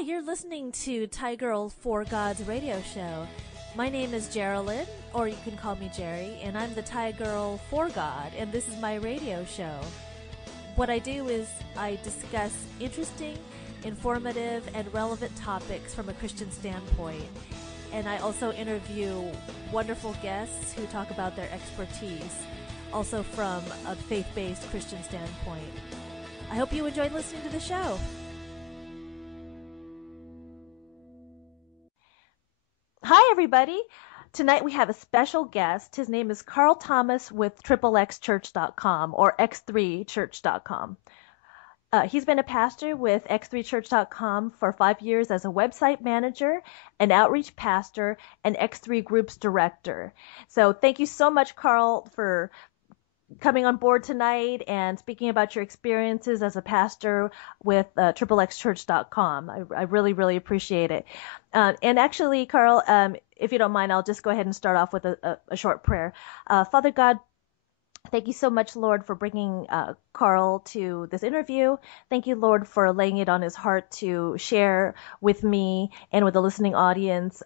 Hi, you're listening to Thai Girl for God's radio show. My name is Geraldine, or you can call me Jerry, and I'm the Thai Girl for God, and this is my radio show. What I do is I discuss interesting, informative, and relevant topics from a Christian standpoint. And I also interview wonderful guests who talk about their expertise, also from a faith-based Christian standpoint. I hope you enjoyed listening to the show. Hi, everybody. Tonight we have a special guest. His name is Carl Thomas with XXXchurch.com or X3Church.com. He's been a pastor with X3Church.com for 5 years as a website manager, an outreach pastor, and X3 Group's director. So thank you so much, Carl, for coming on board tonight and speaking about your experiences as a pastor with XXXchurch.com. I really, really appreciate it. And actually, Carl, if you don't mind, I'll just go ahead and start off with a short prayer. Father God, thank you so much, Lord, for bringing Carl to this interview. Thank you, Lord, for laying it on his heart to share with me and with the listening audience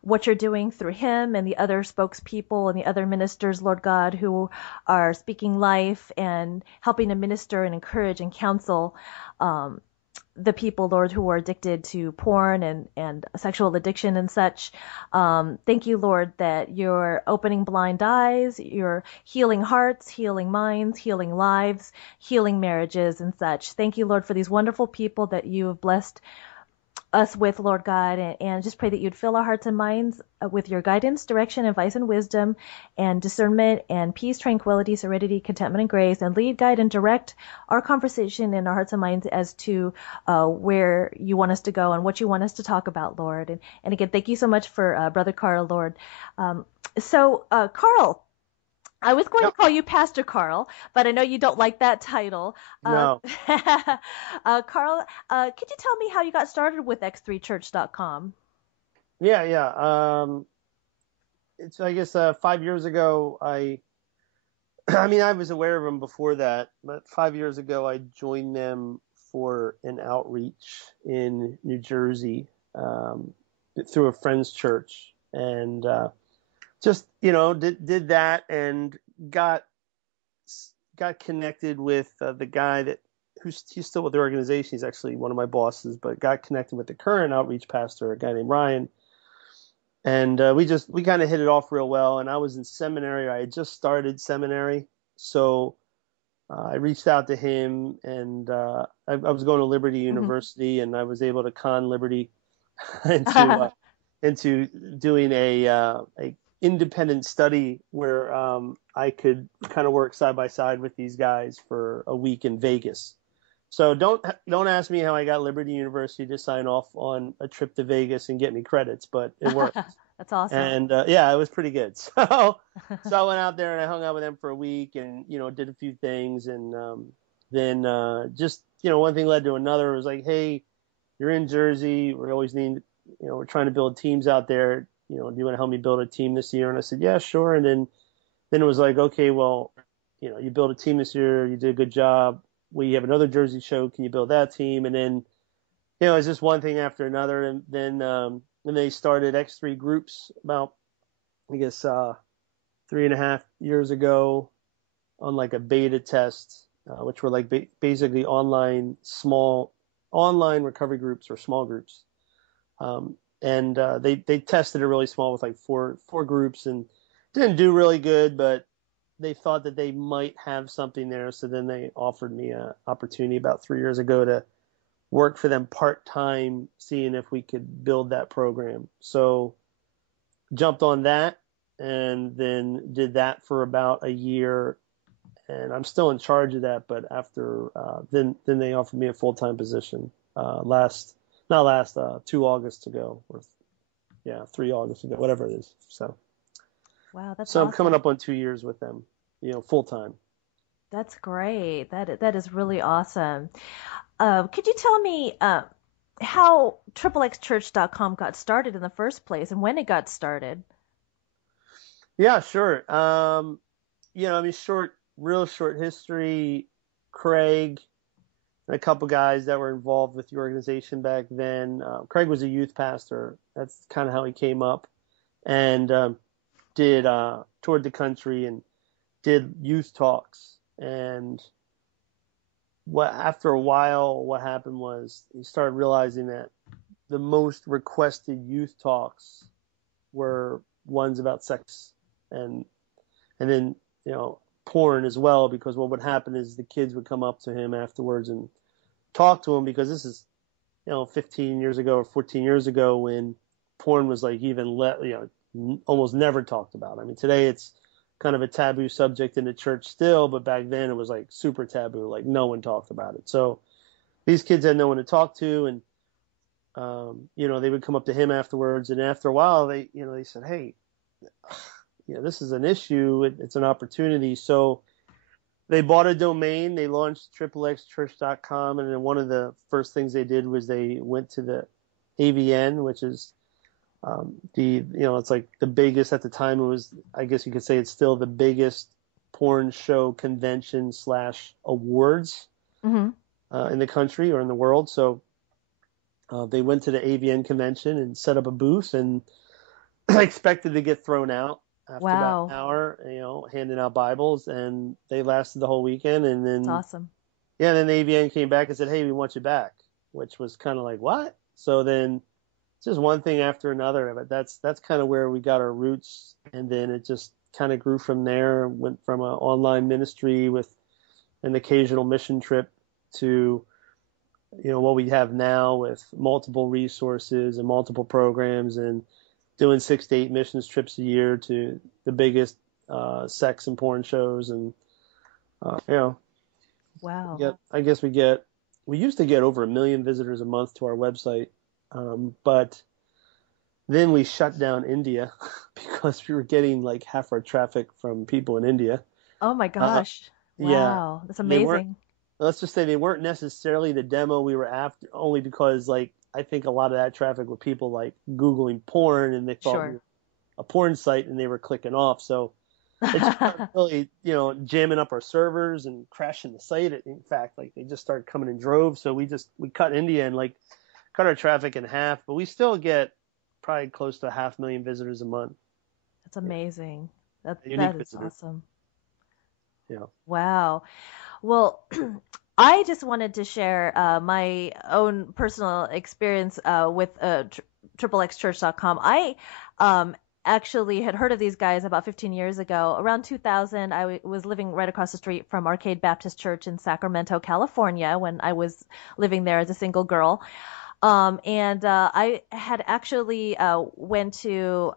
what you're doing through him and the other spokespeople and the other ministers, Lord God, who are speaking life and helping to minister and encourage and counsel the people, Lord, who are addicted to porn and sexual addiction and such. Thank you, Lord, that you're opening blind eyes, you're healing hearts, healing minds, healing lives, healing marriages and such. Thank you, Lord, for these wonderful people that you have blessed us with, Lord God, and just pray that you'd fill our hearts and minds with your guidance, direction, advice, and wisdom, and discernment, and peace, tranquility, serenity, contentment, and grace, and lead, guide, and direct our conversation in our hearts and minds as to where you want us to go and what you want us to talk about, Lord. And again, thank you so much for Brother Carl, Lord. Carl, I was going to call you Pastor Carl, but I know you don't like that title. No. Carl, could you tell me how you got started with X3Church.com? Yeah. It's, I guess, 5 years ago, I was aware of them before that, but 5 years ago, I joined them for an outreach in New Jersey through a friend's church. And just, did that and got connected with the guy he's still with the organization. He's actually one of my bosses, but got connected with the current outreach pastor, a guy named Ryan. And we kind of hit it off real well. And I was in seminary. I had just started seminary. So I reached out to him, and I was going to Liberty University, and I was able to con Liberty into doing a independent study where I could kind of work side by side with these guys for a week in Vegas. So don't ask me how I got Liberty University to sign off on a trip to Vegas and get me credits, but it worked. That's awesome. And it was pretty good. So I went out there and I hung out with them for a week and did a few things, and then just one thing led to another. It was like, hey, you're in Jersey. We're trying to build teams out there. Do you want to help me build a team this year? And I said, yeah, sure. And then it was like, okay, well, you built a team this year. You did a good job. We have another Jersey show. Can you build that team? And then, it's just one thing after another. And then when they started X3 Groups about, I guess, 3.5 years ago on like a beta test, which were like basically online recovery groups or small groups. And they tested it really small with like four groups and didn't do really good, but they thought that they might have something there. So then they offered me an opportunity about 3 years ago to work for them part-time, seeing if we could build that program. So jumped on that and then did that for about a year. And I'm still in charge of that, but after then they offered me a full-time position 2 August ago, or 3 August ago, whatever it is. So, wow, that's so awesome. I'm coming up on 2 years with them, full time. That's great. That is really awesome. Could you tell me how XXXchurch.com got started in the first place and when it got started? Yeah, sure. Real short history. Craig and a couple guys that were involved with the organization back then. Craig was a youth pastor. That's kind of how he came up, and did toured the country and did youth talks. And after a while, what happened was he started realizing that the most requested youth talks were ones about sex and then porn as well, because what would happen is the kids would come up to him afterwards and talk to him, because this is 15 years ago or 14 years ago when porn was like even almost never talked about. I mean, today it's kind of a taboo subject in the church still, but back then it was like super taboo, like no one talked about it. So these kids had no one to talk to, and they would come up to him afterwards, and after a while they said, hey, this is an issue. It's an opportunity. So they bought a domain. They launched xxchurch.com, and then one of the first things they did was they went to the AVN, which is it's like the biggest at the time. It was, I guess you could say, it's still the biggest porn show convention / awards in the country or in the world. So they went to the AVN convention and set up a booth, and expected to get thrown out after about an hour, handing out Bibles, and they lasted the whole weekend. And then that's awesome. Yeah, and then the AVN came back and said, hey, we want you back, which was kind of like, what? So then it's just one thing after another. But that's kind of where we got our roots, and then it just kind of grew from there. Went from an online ministry with an occasional mission trip to what we have now with multiple resources and multiple programs, and doing 6 to 8 missions trips a year to the biggest sex and porn shows. And wow. I guess we used to get over 1 million visitors a month to our website, but then we shut down India because we were getting like half our traffic from people in India. Oh my gosh. Wow. That's amazing. Let's just say they weren't necessarily the demo we were after, only because like I think a lot of that traffic were people like Googling porn, and they thought we were a porn site and they were clicking off. So it just started really, jamming up our servers and crashing the site. In fact, like they just started coming in droves. So we cut India and like cut our traffic in half, but we still get probably close to 500,000 visitors a month. That's amazing. That is awesome. Yeah. Wow. Well, I just wanted to share my own personal experience with xxchurch.com. I actually had heard of these guys about 15 years ago. Around 2000, I was living right across the street from Arcade Baptist Church in Sacramento, California, when I was living there as a single girl. And I had actually went to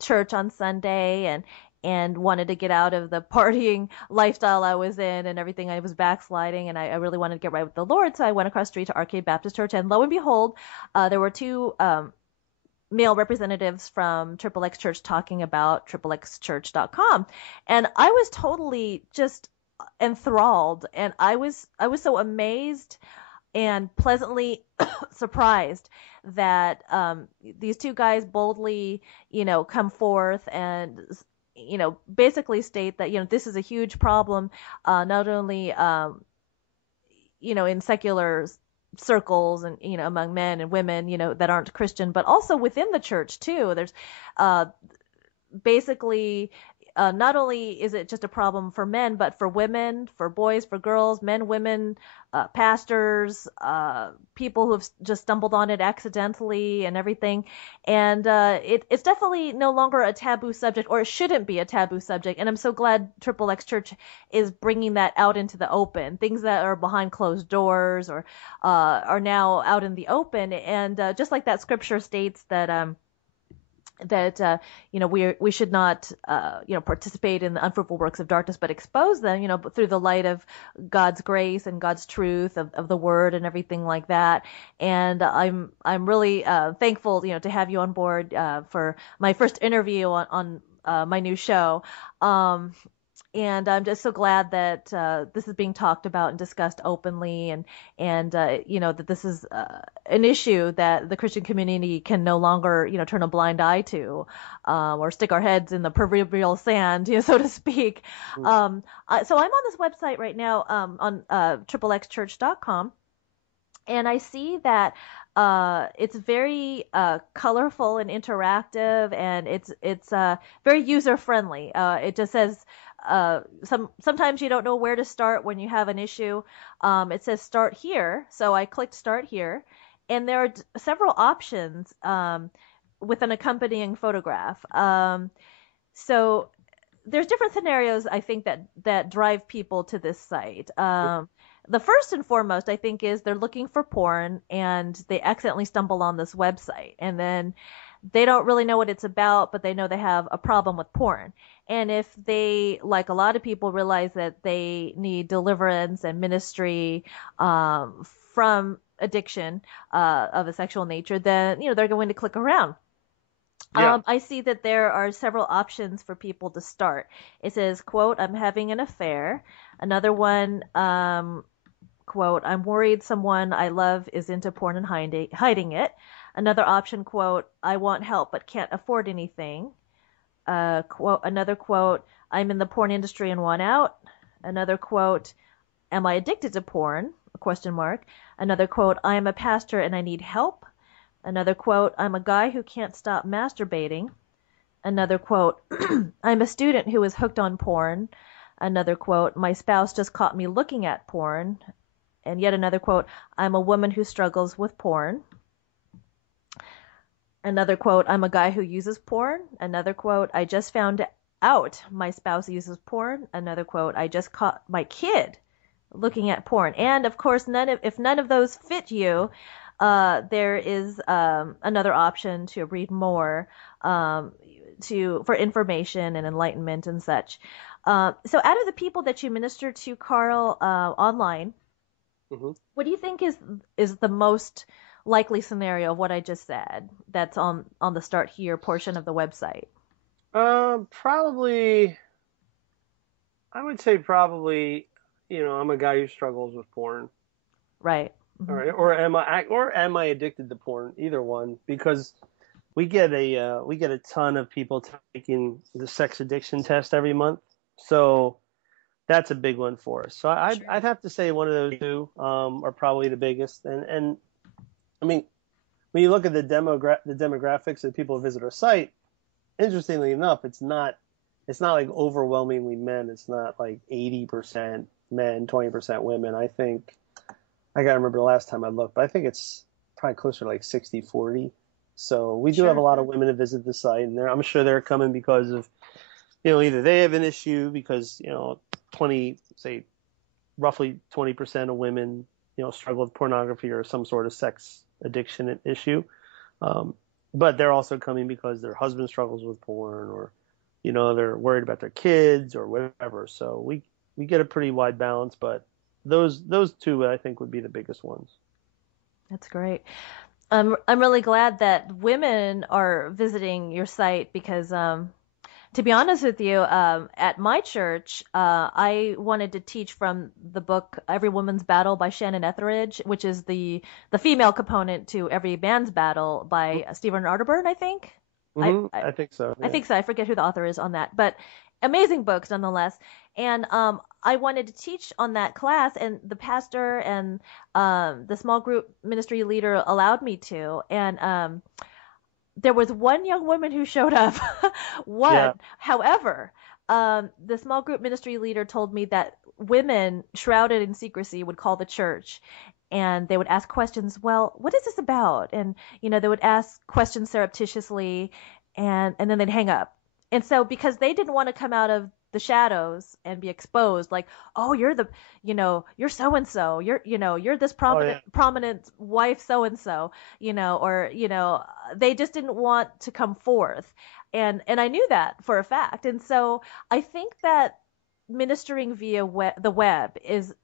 church on Sunday and wanted to get out of the partying lifestyle I was in and everything. I was backsliding, and I really wanted to get right with the Lord. So I went across the street to Arcade Baptist Church, and lo and behold, there were two male representatives from XXX Church talking about xxchurch.com. And I was totally just enthralled, and I was so amazed and pleasantly surprised that these two guys boldly, come forth and basically state that, this is a huge problem, not only, in secular circles and, among men and women, that aren't Christian, but also within the church too. There's basically, not only is it just a problem for men, but for women, for boys, for girls, men, women, pastors, people who have just stumbled on it accidentally and everything. And it's definitely no longer a taboo subject, or it shouldn't be a taboo subject. And I'm so glad XXX Church is bringing that out into the open. Things that are behind closed doors or are now out in the open. And just like that scripture states that we should not participate in the unfruitful works of darkness, but expose them but through the light of God's grace and God's truth of the word and everything like that. And I'm really thankful to have you on board for my first interview on my new show. And I'm just so glad that this is being talked about and discussed openly, and that this is an issue that the Christian community can no longer turn a blind eye to, or stick our heads in the proverbial sand, so to speak. So I'm on this website right now, on xxchurch.com, and I see that it's very colorful and interactive, and it's very user friendly. It just says sometimes you don't know where to start when you have an issue. It says start here, so I clicked start here, and there are several options with an accompanying photograph. So there's different scenarios I think that drive people to this site. The first and foremost, I think, is they're looking for porn and they accidentally stumble on this website, and then they don't really know what it's about, but they know they have a problem with porn. And if they, like a lot of people, realize that they need deliverance and ministry from addiction of a sexual nature, then they're going to click around. Yeah. I see that there are several options for people to start. It says, quote, I'm having an affair. Another one, quote, I'm worried someone I love is into porn and hiding it. Another option, quote, I want help but can't afford anything. Quote, another quote, I'm in the porn industry and want out. Another quote, am I addicted to porn? A question mark. Another quote, I am a pastor and I need help. Another quote, I'm a guy who can't stop masturbating. Another quote, I'm a student who is hooked on porn. Another quote, my spouse just caught me looking at porn. And yet another quote, I'm a woman who struggles with porn. Another quote, I'm a guy who uses porn. Another quote, I just found out my spouse uses porn. Another quote, I just caught my kid looking at porn. And of course, if none of those fit you, there is another option to read more, for information and enlightenment and such. So out of the people that you minister to, Carl, online, what do you think is the most likely scenario of what I just said that's on the start here portion of the website? Probably, I would say probably, I'm a guy who struggles with porn. Right. All right. Or am I addicted to porn? Either one, because we get a ton of people taking the sex addiction test every month. So that's a big one for us. So I'd have to say one of those two are probably the biggest. And I mean, when you look at the demographics of people who visit our site, interestingly enough, it's not like overwhelmingly men. It's not like 80% men, 20% women. I think I gotta remember the last time I looked, but I think it's probably closer to like 60-40. So we do have a lot of women that visit the site, and I'm sure they're coming because of, either they have an issue because, roughly 20% of women, struggle with pornography or some sort of sex addiction issue. But they're also coming because their husband struggles with porn, or, they're worried about their kids or whatever. So we get a pretty wide balance, but those two I think would be the biggest ones. That's great. I'm really glad that women are visiting your site because, to be honest with you, at my church, I wanted to teach from the book Every Woman's Battle by Shannon Etheridge, which is the female component to Every Man's Battle by Stephen Arterburn, I think. I think so. Yeah. I think so. I forget who the author is on that, but amazing books nonetheless. And I wanted to teach on that class, and the pastor and the small group ministry leader allowed me to. And there was one young woman who showed up. Yeah. However, the small group ministry leader told me that women shrouded in secrecy would call the church, and they would ask questions. Well, what is this about? And they would ask questions surreptitiously, and then they'd hang up. And so because they didn't want to come out of the shadows and be exposed, like, oh, you're you're so and so, you're this prominent wife so and so, or they just didn't want to come forth, and I knew that for a fact. And so I think that ministering via the web is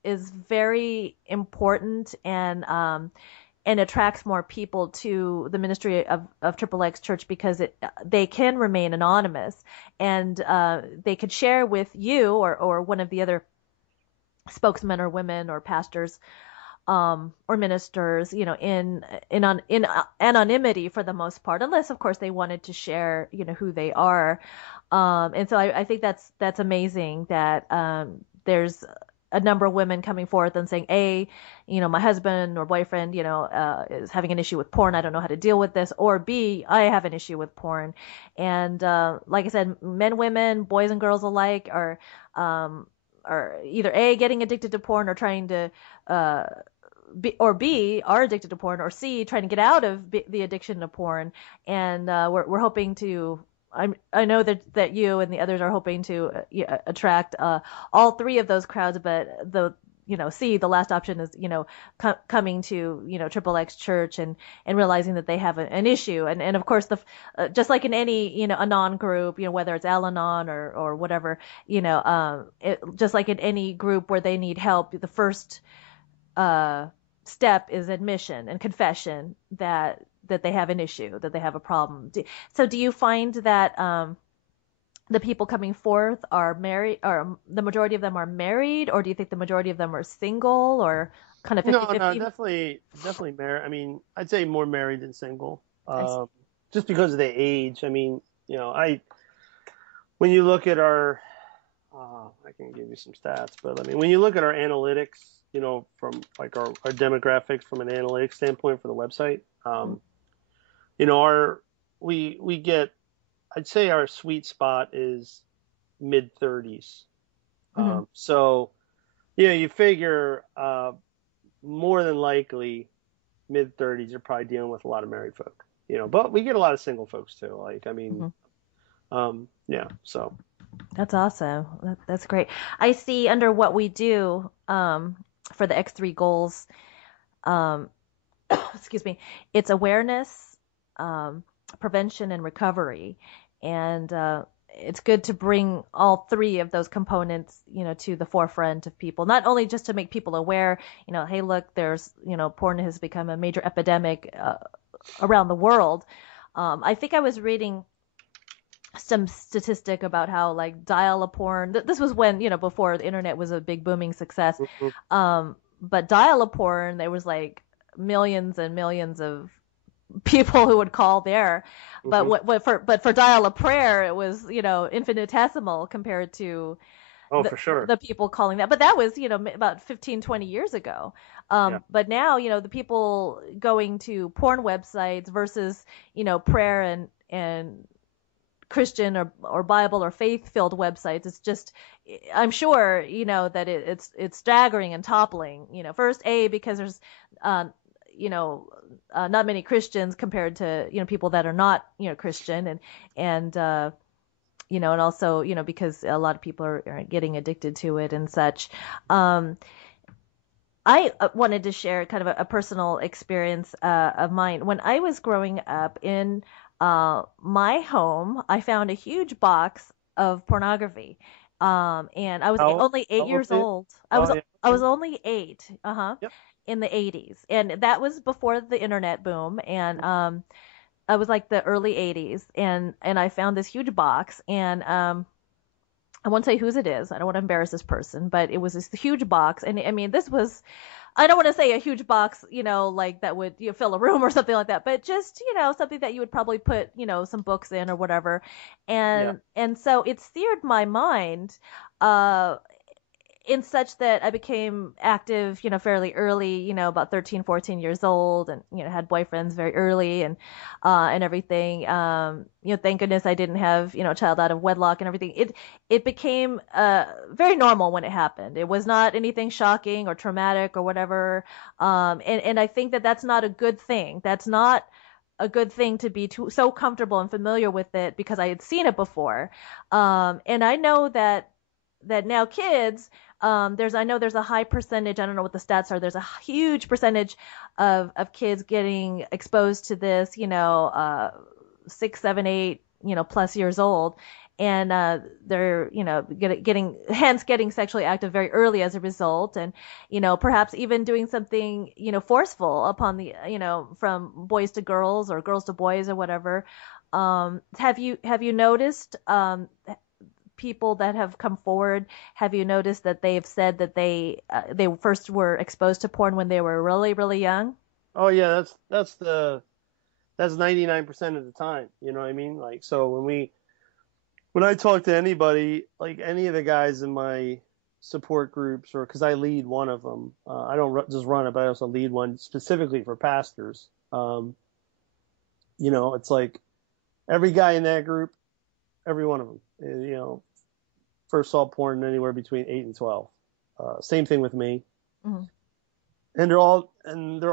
very important, and and attracts more people to the ministry of Triple X Church because they can remain anonymous, and they could share with you or one of the other spokesmen or women or pastors or ministers, in anonymity for the most part, unless of course they wanted to share, who they are. And so I think that's amazing that there's a number of women coming forth and saying, my husband or boyfriend, is having an issue with porn. I don't know how to deal with this. Or B, I have an issue with porn. And like I said, men, women, boys and girls alike are either A, getting addicted to porn or trying to B, are addicted to porn, or C, trying to get out of the addiction to porn. And we're hoping to. I know that you and the others are hoping to attract all three of those crowds, but the last option is coming to Triple X Church and realizing that they have an issue, and of course just like in any anon group, whether it's Al-Anon or whatever, just like in any group where they need help, the first step is admission and confession that they have an issue, that they have a problem. So do you find that the people coming forth are married, or the majority of them are married, or do you think the majority of them are single, or kind of 50-50? No, definitely married. I mean, I'd say more married than single, just because of the age. I mean, when you look at our, I can give you some stats, but I mean, when you look at our analytics, from like our demographics from an analytics standpoint for the website, we get, I'd say our sweet spot is mid 30s. So, you figure more than likely mid 30s, you're probably dealing with a lot of married folk, but we get a lot of single folks too. Like, I mean, so. That's awesome. That's great. I see under what we do for the X3 goals, excuse me, it's awareness, prevention, and recovery. And it's good to bring all three of those components, to the forefront of people, not only just to make people aware, hey, look, there's, porn has become a major epidemic around the world. I think I was reading some statistic about how like dial-a-porn, this was when, before the internet was a big booming success. But dial-a-porn, there was like millions and millions of people who would call there. But for dial-a-prayer, it was, infinitesimal compared to for sure, the people calling that. But that was, about 15, 20 years ago. But now, the people going to porn websites versus, prayer and Christian or Bible or faith-filled websites, it's just, I'm sure, that it's staggering and toppling. First, because there's, not many Christians compared to, people that are not, Christian, and also, because a lot of people are getting addicted to it and such. I wanted to share kind of a personal experience of mine. When I was growing up in my home, I found a huge box of pornography. And I was only 8 years old. I was only 8. Yep. In the 80s. And that was before the internet boom. And I was like the early 80s. And I found this huge box. And I won't say whose it is. I don't want to embarrass this person, but it was this huge box. And I mean, this was, I don't want to say a huge box, like that would fill a room or something like that, but just, something that you would probably put, some books in or whatever. And so it seared my mind, in such that I became active, fairly early, about 13, 14 years old, and, had boyfriends very early and everything. Thank goodness I didn't have, a child out of wedlock and everything. It became very normal when it happened. It was not anything shocking or traumatic or whatever. And I think that that's not a good thing. That's not a good thing to be so comfortable and familiar with it, because I had seen it before. And I know that now kids, I know there's a high percentage, I don't know what the stats are, there's a huge percentage of kids getting exposed to this, 6, 7, 8, plus years old. and they're, getting sexually active very early as a result, and perhaps even doing something forceful upon the from boys to girls or girls to boys or whatever. Have you noticed people that have come forward? Have you noticed that they've said that they first were exposed to porn when they were really, really young? Oh yeah, that's 99% of the time. You know what I mean? Like, so when I talk to anybody, like any of the guys in my support groups, or because I lead one of them, I don't just run it, but I also lead one specifically for pastors. It's like every guy in that group, every one of them, first saw porn anywhere between 8 and 12. Same thing with me. Mm-hmm. And they're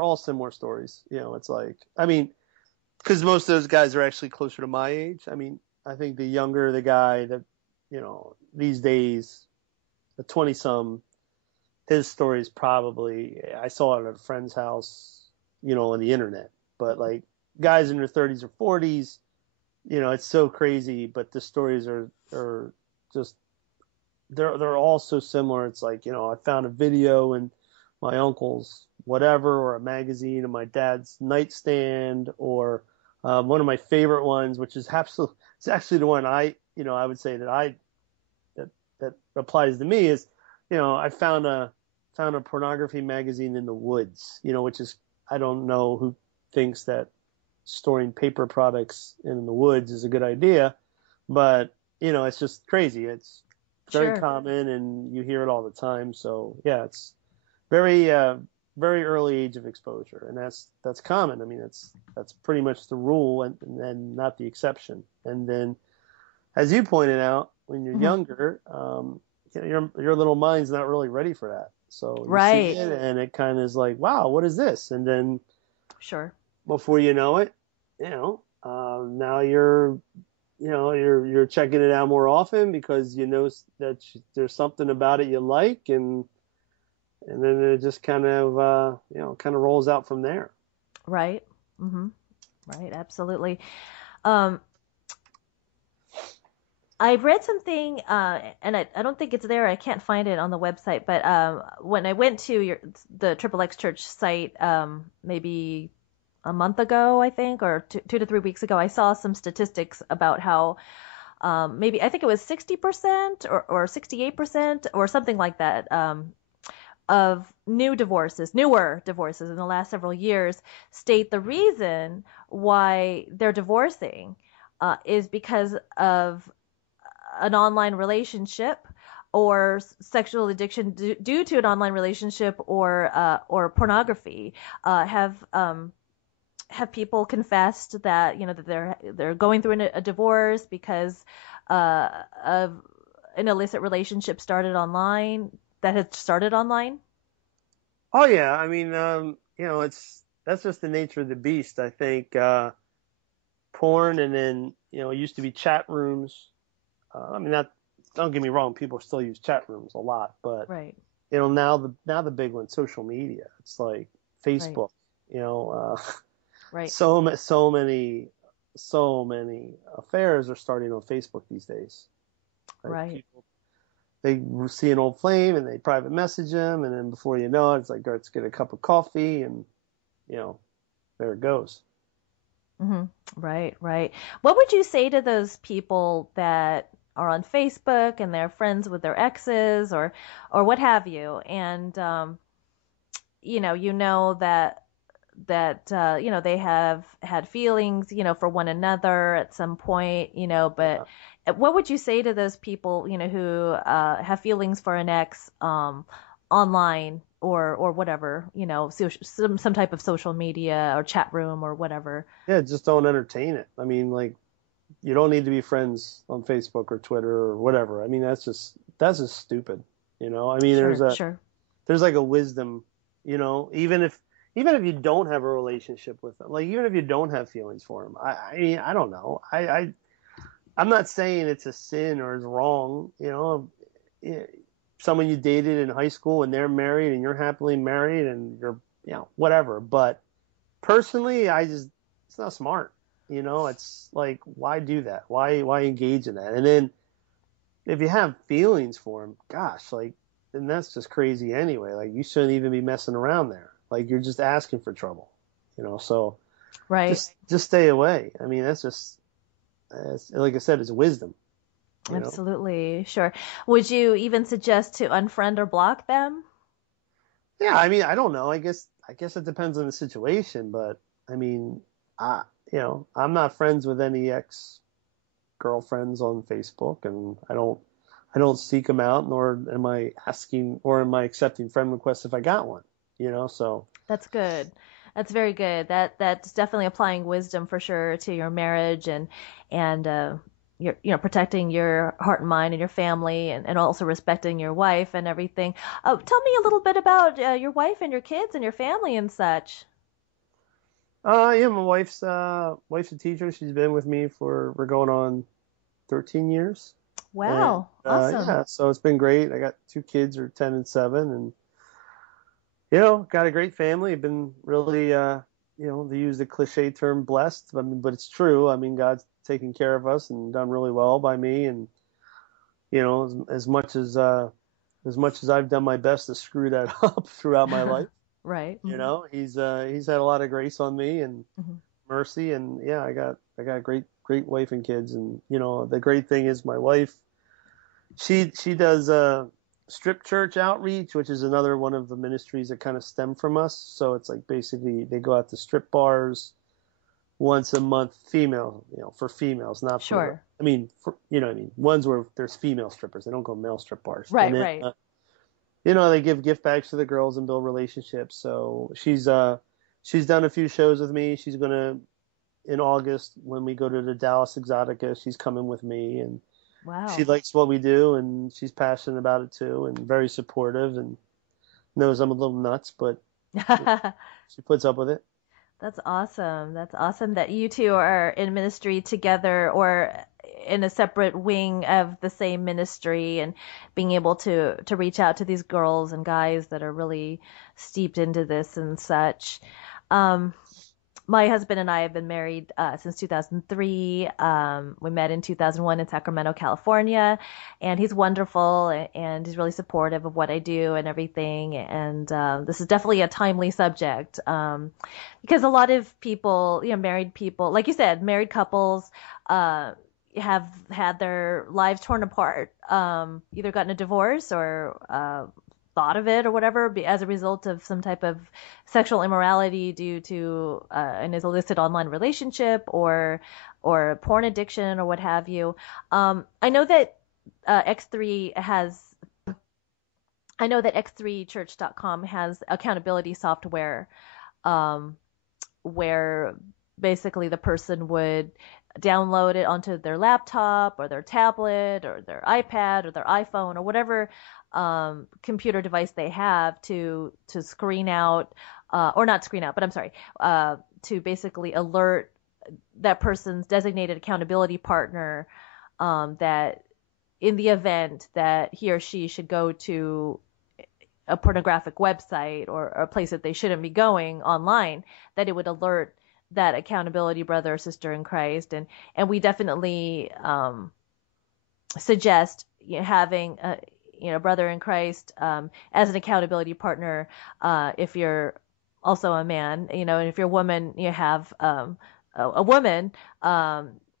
all similar stories. It's like, I mean, because most of those guys are actually closer to my age. I mean, I think the younger the guy that, these days, the 20-some, his story is probably, I saw it at a friend's house, on the internet. But like guys in their 30s or 40s, it's so crazy. But the stories are just, they're all so similar. It's like, I found a video in my uncle's whatever, or a magazine in my dad's nightstand, or one of my favorite ones, which is it's actually the one I would say that applies to me, is, I found a pornography magazine in the woods, which is, I don't know who thinks that storing paper products in the woods is a good idea, but it's just crazy. It's very Sure. common, and you hear it all the time. So yeah, it's very very early age of exposure, and that's common. I mean, that's pretty much the rule, and not the exception. And then, as you pointed out, when you're Mm-hmm. younger, your little mind's not really ready for that. So you see Right. it, and it kind of is like, wow, what is this? And then Sure. before you know it, now you're checking it out more often because you know that there's something about it you like, and then it just kind of rolls out from there. Right. Mm-hmm. Right. Absolutely. Um, I read something, and I don't think it's there. I can't find it on the website. But when I went to the Triple X Church site, maybe a month ago, I think, or 2 to 3 weeks ago, I saw some statistics about how maybe I think it was 60% or 68% or something like that, of newer divorces in the last several years state the reason why they're divorcing is because of an online relationship or sexual addiction due to an online relationship or pornography. Have people confessed that that they're going through a divorce because of an illicit relationship that had started online? Oh yeah, I mean, that's just the nature of the beast. I think porn, and then it used to be chat rooms. I mean, that, don't get me wrong, people still use chat rooms a lot, but Right. now the big one, social media. It's like Right. Facebook. You know, Right. so many affairs are starting on Facebook these days. Like, Right. people, they see an old flame and they private message them, and then before you know it, it's like, let's get a cup of coffee, and you know there it goes. Hmm. Right, right. What would you say to those people that are on Facebook and they're friends with their exes or what have you, and that they have had feelings, for one another at some point, but Yeah. what would you say to those people, who have feelings for an ex online or whatever, some type of social media or chat room or whatever? Yeah, just don't entertain it. I mean, like, you don't need to be friends on Facebook or Twitter or whatever. I mean, that's just stupid. I mean, there's Sure, a sure. there's like a wisdom, even if you don't have a relationship with them, like, even if you don't have feelings for them, I mean, I don't know. I'm not saying it's a sin or it's wrong. Someone you dated in high school and they're married and you're happily married and you're, whatever. But personally, it's not smart. You know, it's like, why do that? Why engage in that? And then if you have feelings for him, gosh, like, then that's just crazy anyway. Like, you shouldn't even be messing around there. Like, you're just asking for trouble, you know. So Right. just stay away. I mean, that's just like I said, it's wisdom, you know. Absolutely. Sure. Would you even suggest to unfriend or block them? Yeah, I mean, I don't know. I guess it depends on the situation, but I mean, I you know, I'm not friends with any ex girlfriends on Facebook, and I don't seek them out, nor am I asking or am I accepting friend requests if I got one, you know. So That's good. That's very good. That's definitely applying wisdom for sure to your marriage and your protecting your heart and mind and your family and also respecting your wife and everything. Tell me a little bit about your wife and your kids and your family and such. yeah, my wife's a teacher. She's been with me for we're going on 13 years. And Wow, awesome. yeah, so it's been great. I got two kids, are 10 and 7, and you know, got a great family. I've been really, you know, they use the cliche term blessed, I mean, but it's true. I mean, God's taken care of us and done really well by me. And, you know, as much as I've done my best to screw that up throughout my life, Right. you know, he's had a lot of grace on me and Hmm. mercy. And yeah, I got a great wife and kids. And, you know, the great thing is my wife, she does strip church outreach, which is another one of the ministries that kind of stem from us. So it's like basically they go out to strip bars once a month, female, you know, for females, not for, Sure. I mean, for, you know what I mean? Ones where there's female strippers. They don't go male strip bars. And Right, then, right. you know, they give gift bags to the girls and build relationships. So she's done a few shows with me. She's going to, in August, when we go to the Dallas Exotica, she's coming with me, and she Wow. likes what we do, and she's passionate about it too, and very supportive, and knows I'm a little nuts, but she puts up with it. That's awesome. That's awesome that you two are in ministry together or in a separate wing of the same ministry and being able to reach out to these girls and guys that are really steeped into this and such. Um, my husband and I have been married since 2003. We met in 2001 in Sacramento, California, and he's wonderful and he's really supportive of what I do and everything. And this is definitely a timely subject because a lot of people, married people, like you said, married couples, uh, have had their lives torn apart, either gotten a divorce or thought of it or whatever as a result of some type of sexual immorality due to an illicit online relationship or porn addiction or what have you. I know that X3 has I know that x3church.com has accountability software um, where basically the person would download it onto their laptop or their tablet or their iPad or their iPhone or whatever computer device they have to screen out or not screen out, but I'm sorry, to basically alert that person's designated accountability partner that in the event that he or she should go to a pornographic website or a place that they shouldn't be going online, that it would alert that accountability brother or sister in Christ. And we definitely suggest having a brother in Christ as an accountability partner if you're also a man, and if you're a woman, you have a woman.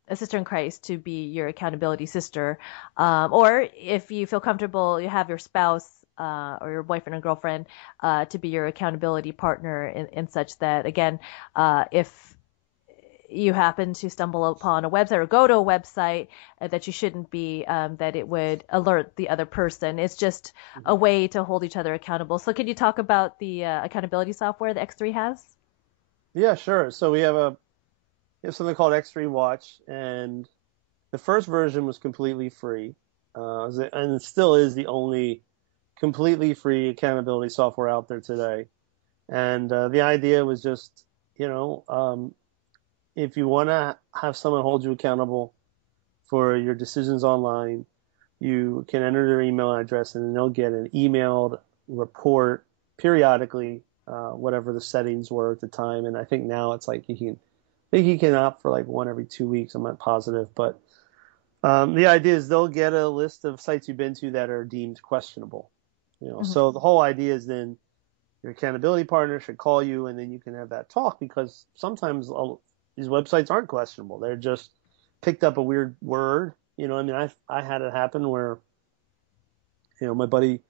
A sister in Christ to be your accountability sister, or if you feel comfortable, you have your spouse or your boyfriend or girlfriend to be your accountability partner in such that, again, if you happen to stumble upon a website or go to a website that you shouldn't be, that it would alert the other person. It's just a way to hold each other accountable. So, can you talk about the accountability software that X3 has? Yeah, sure. So we have something called X3 Watch, and the first version was completely free, and it still is the only completely free accountability software out there today. And the idea was just, you know, if you want to have someone hold you accountable for your decisions online, you can enter their email address and then they'll get an emailed report periodically, whatever the settings were at the time. And I think now it's like you can I think you can opt for like one every 2 weeks. I'm not positive, but the idea is they'll get a list of sites you've been to that are deemed questionable. So the whole idea is then your accountability partner should call you, and then you can have that talk, because sometimes these websites aren't questionable. They're just picked up a weird word. I mean, I had it happen where, my buddy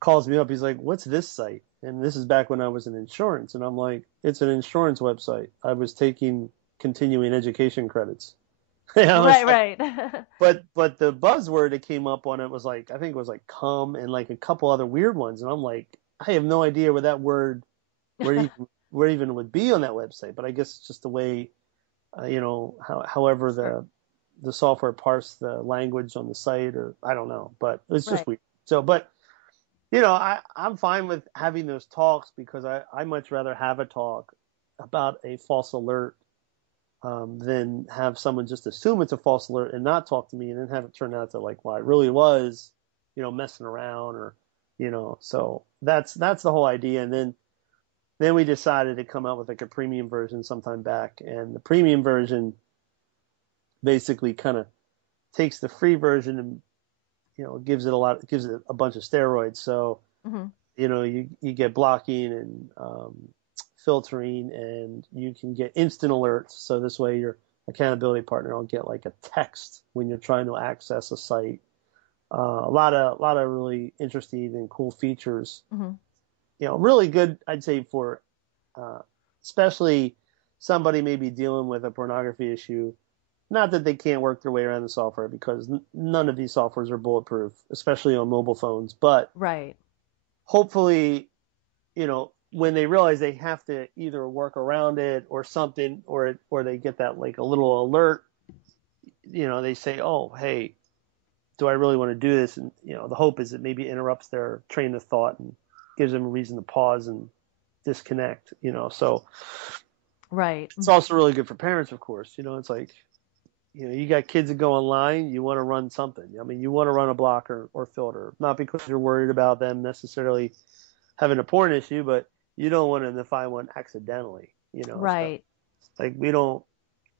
calls me up. He's like, "What's this site?" And this is back when I was in insurance, and I'm like, "It's an insurance website. I was taking continuing education credits." Right, Like, right. but the buzzword that came up on it was like, I think it was like "cum" and like a couple other weird ones, and I'm like, I have no idea where that word where even would be on that website. But I guess it's just the way, however the software parsed the language on the site, or I don't know, but it's just Right. weird. So, but I'm fine with having those talks, because I much rather have a talk about a false alert than have someone just assume it's a false alert and not talk to me, and then have it turn out to like, well, it really was, messing around, or, so that's the whole idea. And then we decided to come out with like a premium version sometime back, and the premium version basically kind of takes the free version and gives it a bunch of steroids. So hmm you get blocking and filtering, and you can get instant alerts. So this way your accountability partner will get like a text when you're trying to access a site. A lot of really interesting and cool features. hmm Really good, I'd say, for especially somebody maybe dealing with a pornography issue. Not that they can't work their way around the software, because none of these softwares are bulletproof, especially on mobile phones. But Right. hopefully, when they realize they have to either work around it or something, or they get that like a little alert, they say, "Oh, hey, do I really want to do this?" And the hope is it maybe interrupts their train of thought and gives them a reason to pause and disconnect. So Right. it's also really good for parents, of course. It's like, you got kids that go online, you want to run something. I mean, you want to run a blocker or filter, not because you're worried about them necessarily having a porn issue, but you don't want to find one accidentally. So Right. like,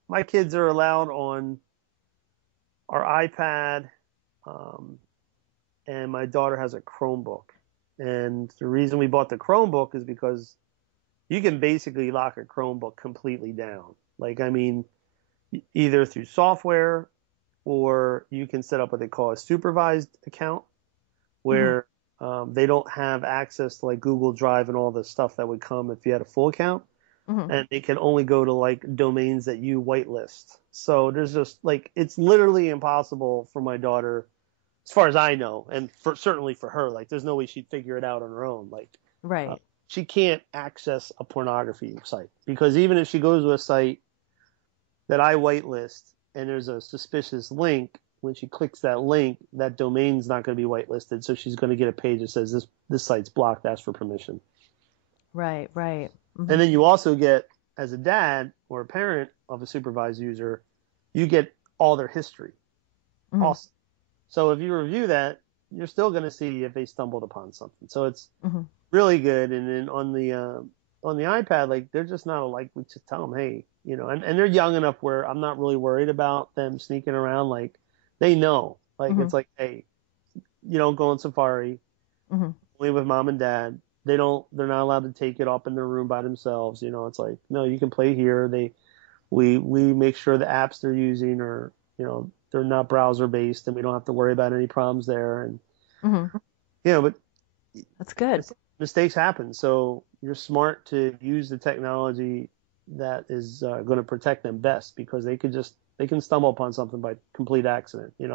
my kids are allowed on our iPad, um, and my daughter has a Chromebook. And the reason we bought the Chromebook is because you can basically lock a Chromebook completely down. Like, I mean, either through software, or you can set up what they call a supervised account, hmm where they don't have access to like Google Drive and all the stuff that would come if you had a full account, hmm and they can only go to like domains that you whitelist. So there's just like, it's literally impossible for my daughter, as far as I know, and certainly for her, like, there's no way she'd figure it out on her own. Like, uh, Right. she can't access a pornography site, because even if she goes to a site that I whitelist and there's a suspicious link, when she clicks that link, that domain's not going to be whitelisted. So she's going to get a page that says this site's blocked, ask for permission. Right. Right. And then you also get, as a dad or a parent of a supervised user, you get all their history. hmm Awesome. So if you review that, you're still going to see if they stumbled upon something. So it's hmm really good. And then on the iPad, like, they're just not like, we just tell them, hey, and they're young enough where I'm not really worried about them sneaking around. Like, they know, like, hmm it's like, hey, you don't go on Safari, hmm only with mom and dad. They're not allowed to take it up in their room by themselves. It's like, no, you can play here. We make sure the apps they're using are, they're not browser based, and we don't have to worry about any problems there. And, hmm but That's good. mistakes happen. So you're smart to use the technology that is going to protect them best, because they can stumble upon something by complete accident. We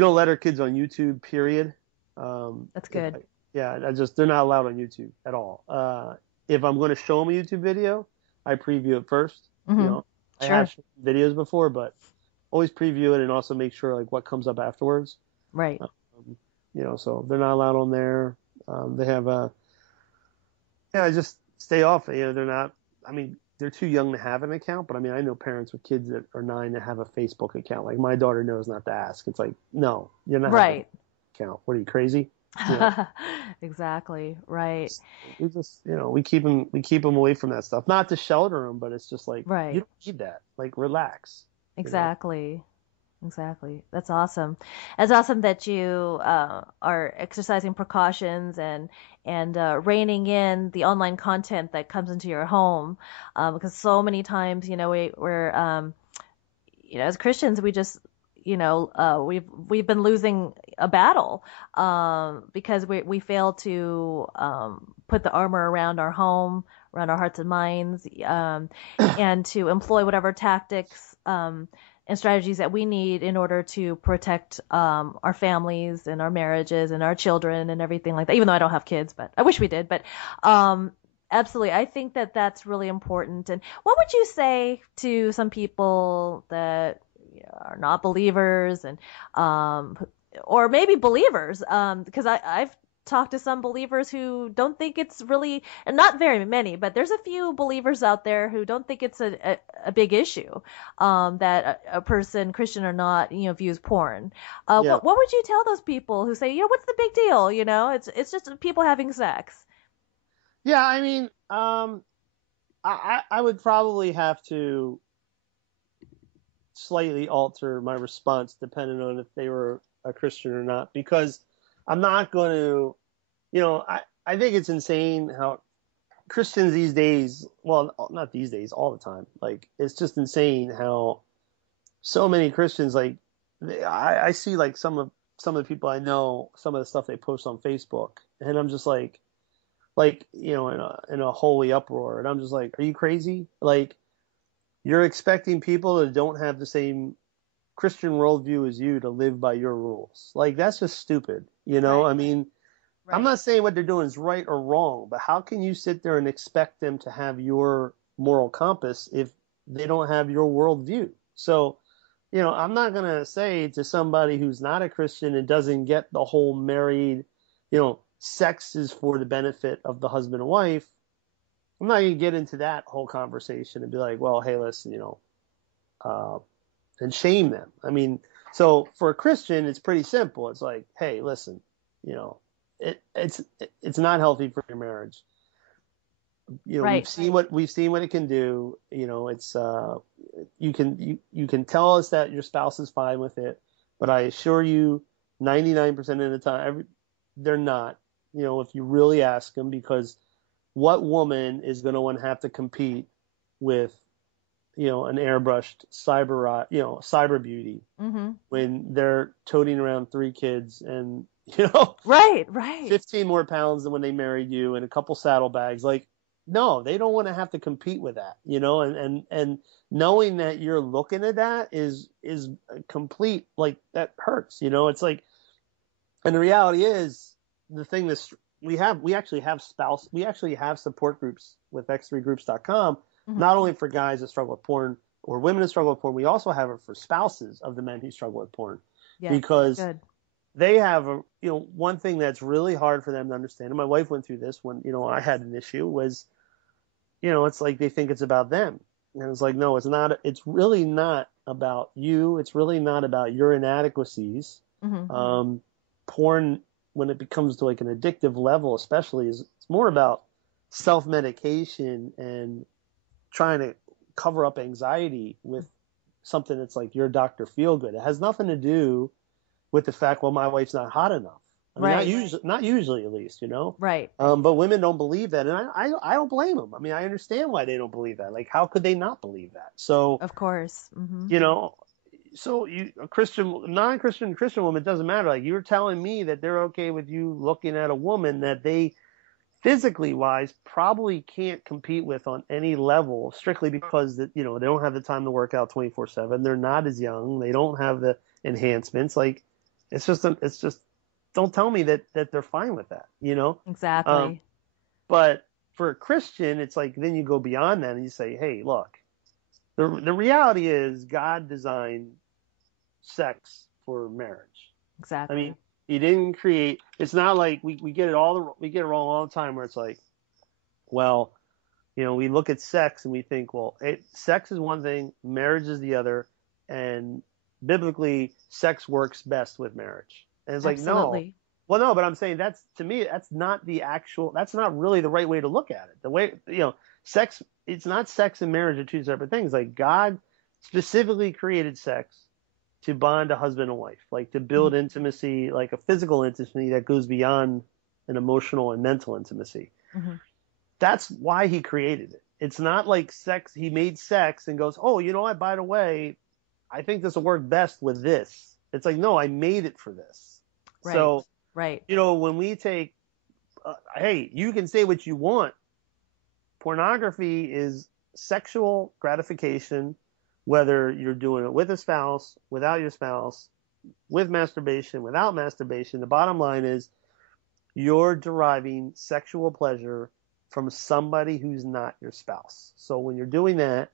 don't let our kids on YouTube, period. That's good. They're not allowed on YouTube at all. If I'm going to show them a YouTube video, I preview it first. hmm I Sure. have shown videos before, but always preview it, and also make sure like what comes up afterwards. Right. So they're not allowed on there. They have just stay off. They're not. I mean, they're too young to have an account, but I mean, I know parents with kids that are 9 that have a Facebook account. Like, my daughter knows not to ask. It's like, no, you're not having an Right. account. What are you, crazy? You know, Exactly. Right. we just, we keep them away from that stuff. Not to shelter them, but it's just like, you Right. don't need that. Like, relax, you know? Exactly. Exactly. That's awesome. It's awesome that you are exercising precautions and reining in the online content that comes into your home, because so many times, as Christians, we just, we've been losing a battle, because we fail to put the armor around our home, around our hearts and minds, and to employ whatever tactics and strategies that we need in order to protect our families and our marriages and our children and everything like that. Even though I don't have kids, but I wish we did. But absolutely, I think that that's really important. And what would you say to some people that are not believers and or maybe believers? Because I've talked to some believers who don't think it's really, and not very many, but there's a few believers out there who don't think it's a big issue, that a person, Christian or not, views porn. Yeah. What would you tell those people who say, what's the big deal? It's just people having sex. Yeah. I mean, I would probably have to slightly alter my response depending on if they were a Christian or not, because I'm not going to, I think it's insane how Christians these days, well, not these days, all the time, like, it's just insane how so many Christians, like, I see, like, some of the people I know, some of the stuff they post on Facebook, and I'm just like, in a holy uproar, and I'm just like, are you crazy? Like, you're expecting people that don't have the same Christian worldview as you to live by your rules. Like, that's just stupid, you know? Right. I mean, I'm Right. not saying what they're doing is right or wrong, but how can you sit there and expect them to have your moral compass if they don't have your worldview? So, I'm not going to say to somebody who's not a Christian and doesn't get the whole married, sex is for the benefit of the husband and wife. I'm not going to get into that whole conversation and be like, well, hey, listen, uh, and shame them. I mean, so for a Christian, it's pretty simple. It's like, hey, listen, you know, it's not healthy for your marriage. We've Right. seen what it can do. It's you can tell us that your spouse is fine with it, but I assure you, 99% of the time, they're not. If you really ask them, because what woman is going to want to have to compete with an airbrushed cyber beauty Mm-hmm. when they're toting around 3 kids and Right. Right. 15 more pounds than when they married you and a couple saddlebags. Like, no, they don't want to have to compete with that, and knowing that you're looking at that is a complete, like, that hurts. It's like, and the reality is, the thing that's we actually have support groups with x3groups.com, Mm-hmm. not only for guys that struggle with porn or women that struggle with porn. We also have it for spouses of the men who struggle with porn, Yes. because Good. they have one thing that's really hard for them to understand. And my wife went through this when I had an issue. Was it's like they think it's about them, and it's like, no, it's not. It's really not about you. It's really not about your inadequacies. Mm-hmm. Porn, when it becomes to like an addictive level, especially, it's more about self-medication and trying to cover up anxiety with something that's like your Dr. Feelgood. It has nothing to do with the fact, well, my wife's not hot enough. I mean, Right. not usually, at least, Right. But women don't believe that, and I don't blame them. I mean, I understand why they don't believe that. Like, how could they not believe that? So, Of course. Mm-hmm. you know, a Christian, non-Christian, Christian woman, it doesn't matter. Like, you're telling me that they're okay with you looking at a woman that they physically wise probably can't compete with on any level, strictly because that they don't have the time to work out 24/7. They're not as young. They don't have the enhancements. Like, it's just don't tell me that they're fine with that. Exactly. But for a Christian, it's like, then you go beyond that and you say, hey, look, the reality is God designed sex for marriage. I Exactly. mean, he didn't create. It's not like we get it wrong all the time, where it's like, well, we look at sex and we think, well, sex is one thing, marriage is the other, and biblically, sex works best with marriage. And it's like, no, Absolutely. Well, no, but I'm saying that's, to me, that's not that's not really the right way to look at it. The way, sex, it's not sex and marriage are two separate things. Like God specifically created sex to bond a husband and wife, like to build intimacy, like a physical intimacy that goes beyond an emotional and mental intimacy. Mm-hmm. That's why he created it. It's not like sex. He made sex and goes, oh, you know what? By the way, I think this will work best with this. It's like, no, I made it for this. Right. So, right. When we take, hey, you can say what you want. Pornography is sexual gratification, whether you're doing it with a spouse, without your spouse, with masturbation, without masturbation. The bottom line is you're deriving sexual pleasure from somebody who's not your spouse. So when you're doing that,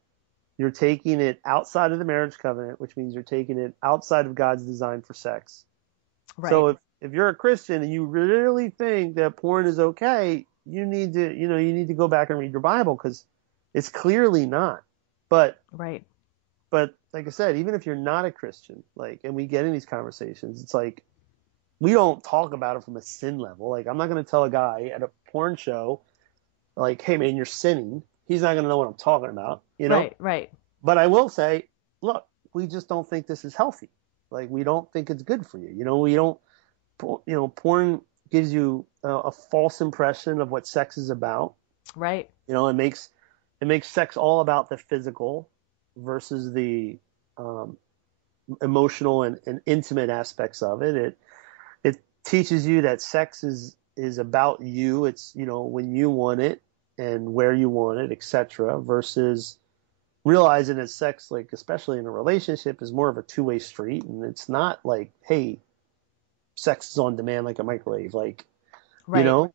you're taking it outside of the marriage covenant, which means you're taking it outside of God's design for sex. Right. So if you're a Christian and you really think that porn is okay, you need to go back and read your Bible, because it's clearly not. But right. But like I said, even if you're not a Christian, and we get in these conversations, it's like we don't talk about it from a sin level. Like, I'm not going to tell a guy at a porn show, like, hey man, you're sinning. He's not going to know what I'm talking about, Right, right. But I will say, look, we just don't think this is healthy. Like, we don't think it's good for you. We don't, porn gives you a false impression of what sex is about. Right. It makes sex all about the physical versus the emotional and intimate aspects of it. It teaches you that sex is about you. It's, when you want it and where you want it, etc., versus realizing that sex, like especially in a relationship, is more of a two-way street, and it's not like, hey, sex is on demand like a microwave, like, right.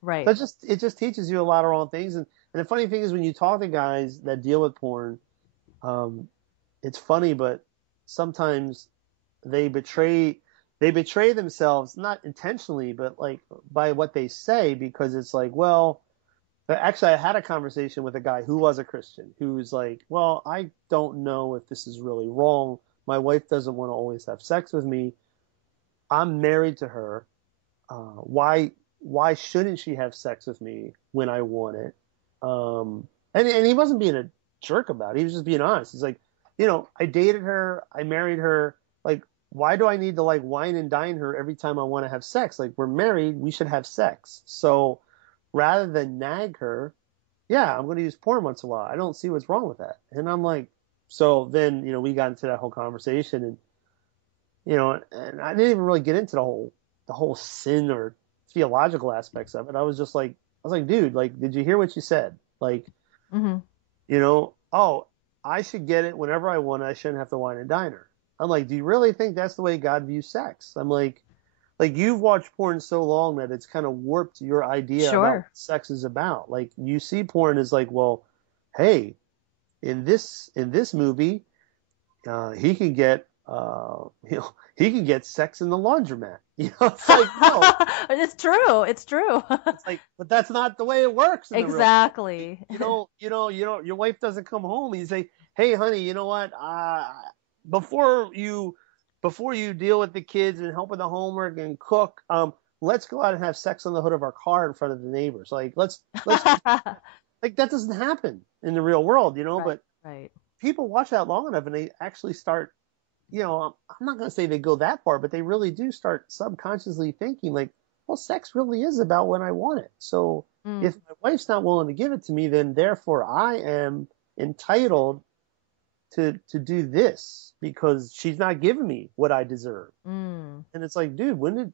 Right. It just teaches you a lot of wrong things, and the funny thing is when you talk to guys that deal with porn, it's funny, but sometimes they betray themselves, not intentionally, but like by what they say, because it's like, well, actually I had a conversation with a guy who was a Christian who's like, well, I don't know if this is really wrong. My wife doesn't want to always have sex with me. I'm married to her. Why shouldn't she have sex with me when I want it? And he wasn't being a jerk about it. He was just being honest. He's like, I dated her, I married her. Like, why do I need to like wine and dine her every time I want to have sex? Like, we're married, we should have sex. So rather than nag her, yeah, I'm going to use porn once in a while. I don't see what's wrong with that. And I'm like, so then, we got into that whole conversation, and, and I didn't even really get into the whole sin or theological aspects of it. I was like, dude, like, did you hear what you said? Like, oh, I should get it whenever I want it. I shouldn't have to wine and dine her. I'm like, do you really think that's the way God views sex? I'm like you've watched porn so long that it's kind of warped your idea about what sex is about. Like, you see porn as like, well, hey, in this movie, he can get sex in the laundromat. It's like, no. It's true. It's true. It's like, but that's not the way it works. Exactly. Your wife doesn't come home and you say, hey, honey, you know what? Before you deal with the kids and help with the homework and cook, let's go out and have sex on the hood of our car in front of the neighbors. Like, let's like, that doesn't happen in the real world, Right, but people watch that long enough and they actually start, I'm not going to say they go that far, but they really do start subconsciously thinking like, well, sex really is about when I want it. So if my wife's not willing to give it to me, then therefore I am entitled to do this because she's not giving me what I deserve. And it's like, dude, when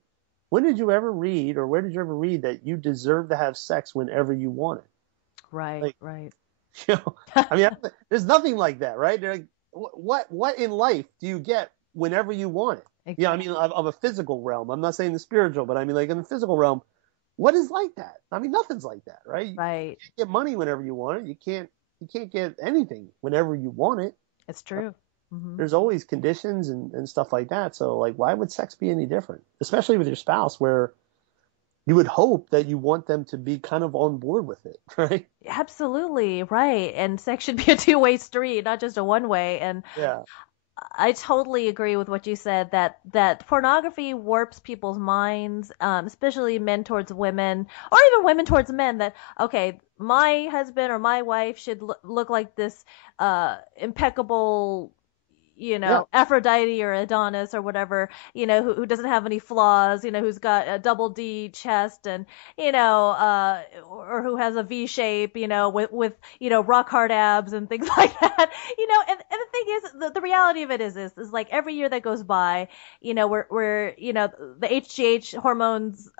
did you ever read, or where did you ever read that you deserve to have sex whenever you want it? Right, like, right. I mean, there's nothing like that, right? They're like, what in life do you get whenever you want it? Exactly. I mean, of a physical realm. I'm not saying the spiritual, but I mean, like, in the physical realm, what is like that? I mean, nothing's like that, right? Right. You can't get money whenever you want it. You can't get anything whenever you want it. It's true. There's always conditions and stuff like that. So, like, why would sex be any different? Especially with your spouse, where you would hope that you want them to be kind of on board with it, right? Absolutely, right. And sex should be a two-way street, not just a one-way. And yeah. I totally agree with what you said that pornography warps people's minds, especially men towards women, or even women towards men. That okay, my husband or my wife should look like this impeccable, Yeah, Aphrodite or Adonis or whatever, who doesn't have any flaws, who's got a double D chest and, or who has a V shape, with rock hard abs and things like that, and the thing is, the reality of it is like every year that goes by, we're, the HGH hormones,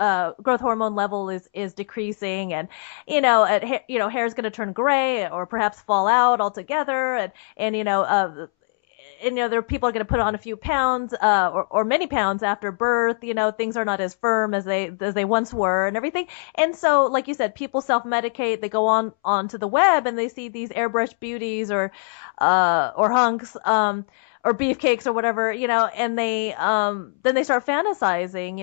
growth hormone level is decreasing and, hair is going to turn gray or perhaps fall out altogether and, there are people are going to put on a few pounds or many pounds after birth. Things are not as firm as they once were and everything. And so, like you said, people self-medicate. They go onto the web and they see these airbrushed beauties or hunks or beefcakes or whatever, and they then they start fantasizing,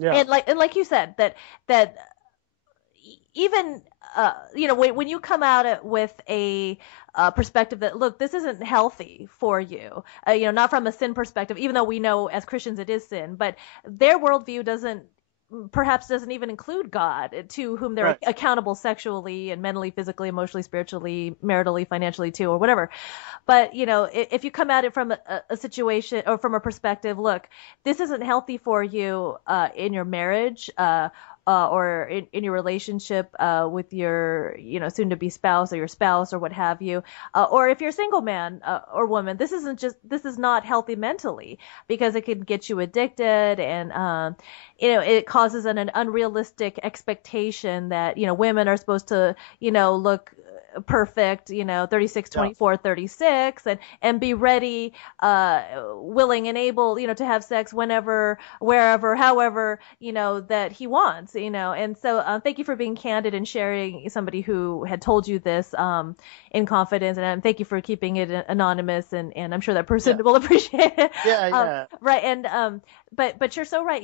yeah, and like you said that even when you come at it with a perspective that look, this isn't healthy for you, not from a sin perspective, even though we know as Christians it is sin, but their worldview doesn't even include God, to whom they're right. accountable sexually and mentally, physically, emotionally, spiritually, maritally, financially too, or whatever. But if you come at it from a situation or from a perspective, look, this isn't healthy for you in your marriage. Or in your relationship with your soon to be spouse or your spouse or what have you, or if you're a single man or woman, this is not healthy mentally, because it can get you addicted and it causes an unrealistic expectation that women are supposed to look perfect, 36, Yeah, 24, 36, and be ready, willing and able, to have sex whenever, wherever, however, that he wants, and so thank you for being candid and sharing somebody who had told you this in confidence, and thank you for keeping it anonymous, and I'm sure that person yeah, will appreciate it. yeah, yeah, Right, and but you're so right,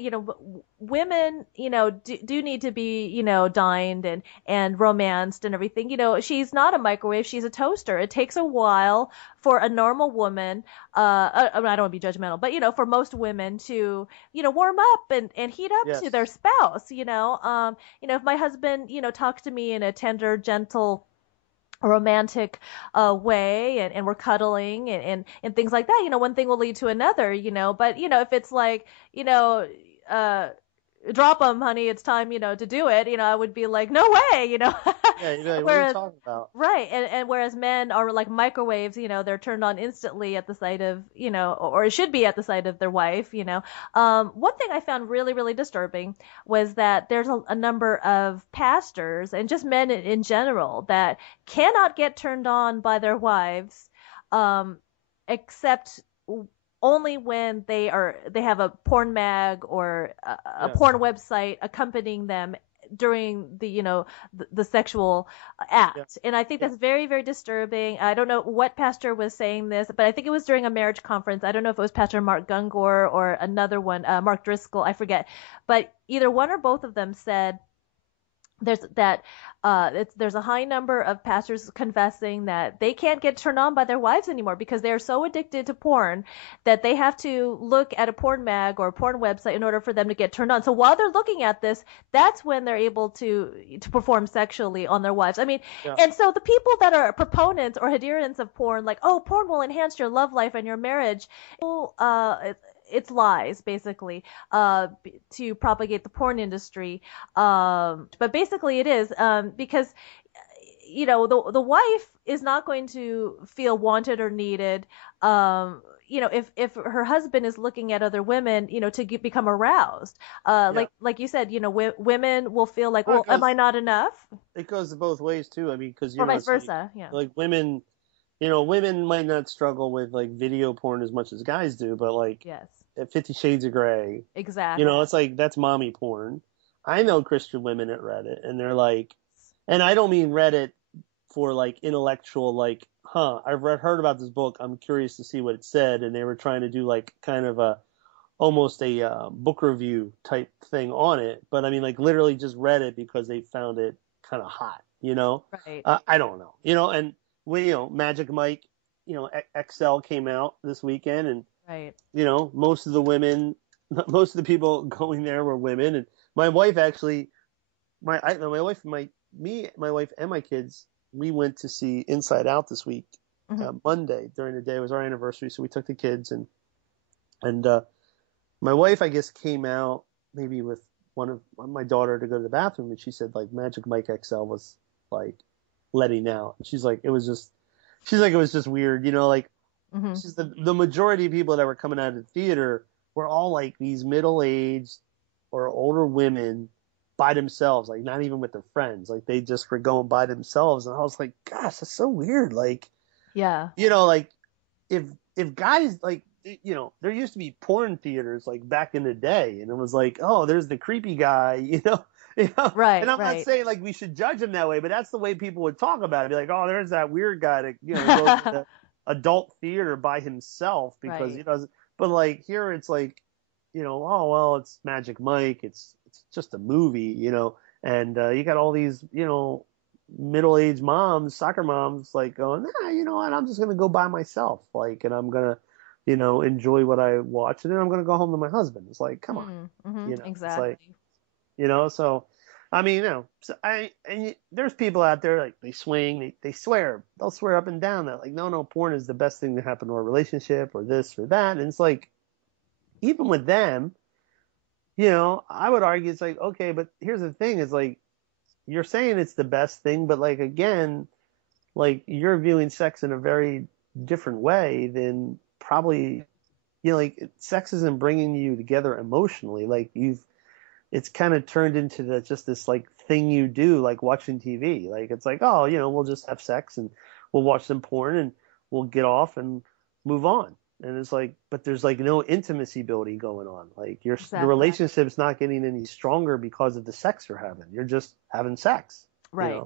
women, do need to be, dined and romanced and everything. She's not a microwave, she's a toaster. It takes a while for a normal woman, I don't want to be judgmental, but for most women to, warm up and heat up to their yes, spouse. If my husband, talks to me in a tender, gentle, romantic way, and we're cuddling and things like that, one thing will lead to another, but if it's like, uh drop them, honey, it's time, to do it, I would be like, no way, yeah. You'd be like, what are you whereas talking about? right, and whereas men are like microwaves, they're turned on instantly at the sight of, or it should be at the sight of their wife. One thing I found really, really disturbing was that there's a number of pastors and just men in general that cannot get turned on by their wives, except only when they have a porn mag or a Yeah, porn website accompanying them during the the sexual yeah, act. And I think yeah, that's very, very disturbing. I don't know what pastor was saying this, but I think it was during a marriage conference. I don't know if it was Pastor Mark Gungor or another one, Mark Driscoll, I forget, but either one or both of them said there's a high number of pastors confessing that they can't get turned on by their wives anymore because they're so addicted to porn that they have to look at a porn mag or a porn website in order for them to get turned on. So while they're looking at this, that's when they're able to perform sexually on their wives. I mean, yeah, and so the people that are proponents or adherents of porn, like, oh, porn will enhance your love life and your marriage, it's lies, basically, to propagate the porn industry. But basically, it is, because the wife is not going to feel wanted or needed. If her husband is looking at other women, to become aroused. yeah. Like you said, women will feel like, Well, well, am I not enough, it goes both ways too. I mean, because or vice it's like versa? Yeah. women, women might not struggle with like video porn as much as guys do, but like Yes. 50 Shades of Grey, Exactly. it's like that's mommy porn. I know Christian women at Reddit, and they're like, and I don't mean Reddit for like intellectual, like, heard about this book, I'm curious to see what it said, and they were trying to do like kind of almost a book review type thing on it, but I mean like literally just read it because they found it kind of hot, Right. I don't know, and we, Magic Mike, XL came out this weekend, and Right. most of the people going there were women, and my wife actually, my wife, my wife, and my kids, we went to see Inside Out this week, Monday during the day. It was our anniversary, so we took the kids, and my wife, I guess, came out maybe with my daughter to go to the bathroom, and she said like Magic Mike XL was like letting out. She's like, it was just weird, like she's the majority of people that were coming out of the theater were all like these middle-aged or older women by themselves, like not even with their friends, like they just were going by themselves. And I was like, gosh, that's so weird. Like, Yeah. like if guys like, there used to be porn theaters like back in the day, and it was like, oh, there's the creepy guy, Right. And I'm Right. not saying like we should judge him that way, but that's the way people would talk about it. Be like, oh, there's that weird guy that goes to the adult theater by himself because he doesn't. But like here, it's like, oh well, it's Magic Mike, it's just a movie, and you got all these, middle-aged moms, soccer moms, like going, you know what, I'm just gonna go by myself, like, and I'm gonna, enjoy what I watch, and then I'm gonna go home to my husband. It's like, come on, Exactly. It's like, so, I mean, there's people out there like they swing, they swear, they'll swear up and down that like, no, porn is the best thing to happen to our relationship or this or that, and it's like, even with them, I would argue it's like, okay, but here's the thing is like, you're saying it's the best thing, but like, again, like you're viewing sex in a very different way than probably, like sex isn't bringing you together emotionally. Like it's kind of turned into just this like thing you do, like watching TV. Like it's like, oh, we'll just have sex and we'll watch some porn and we'll get off and move on. And it's like, but there's like no intimacy building going on. Like the relationship's not getting any stronger because of the sex you're having. You're just having sex. Right.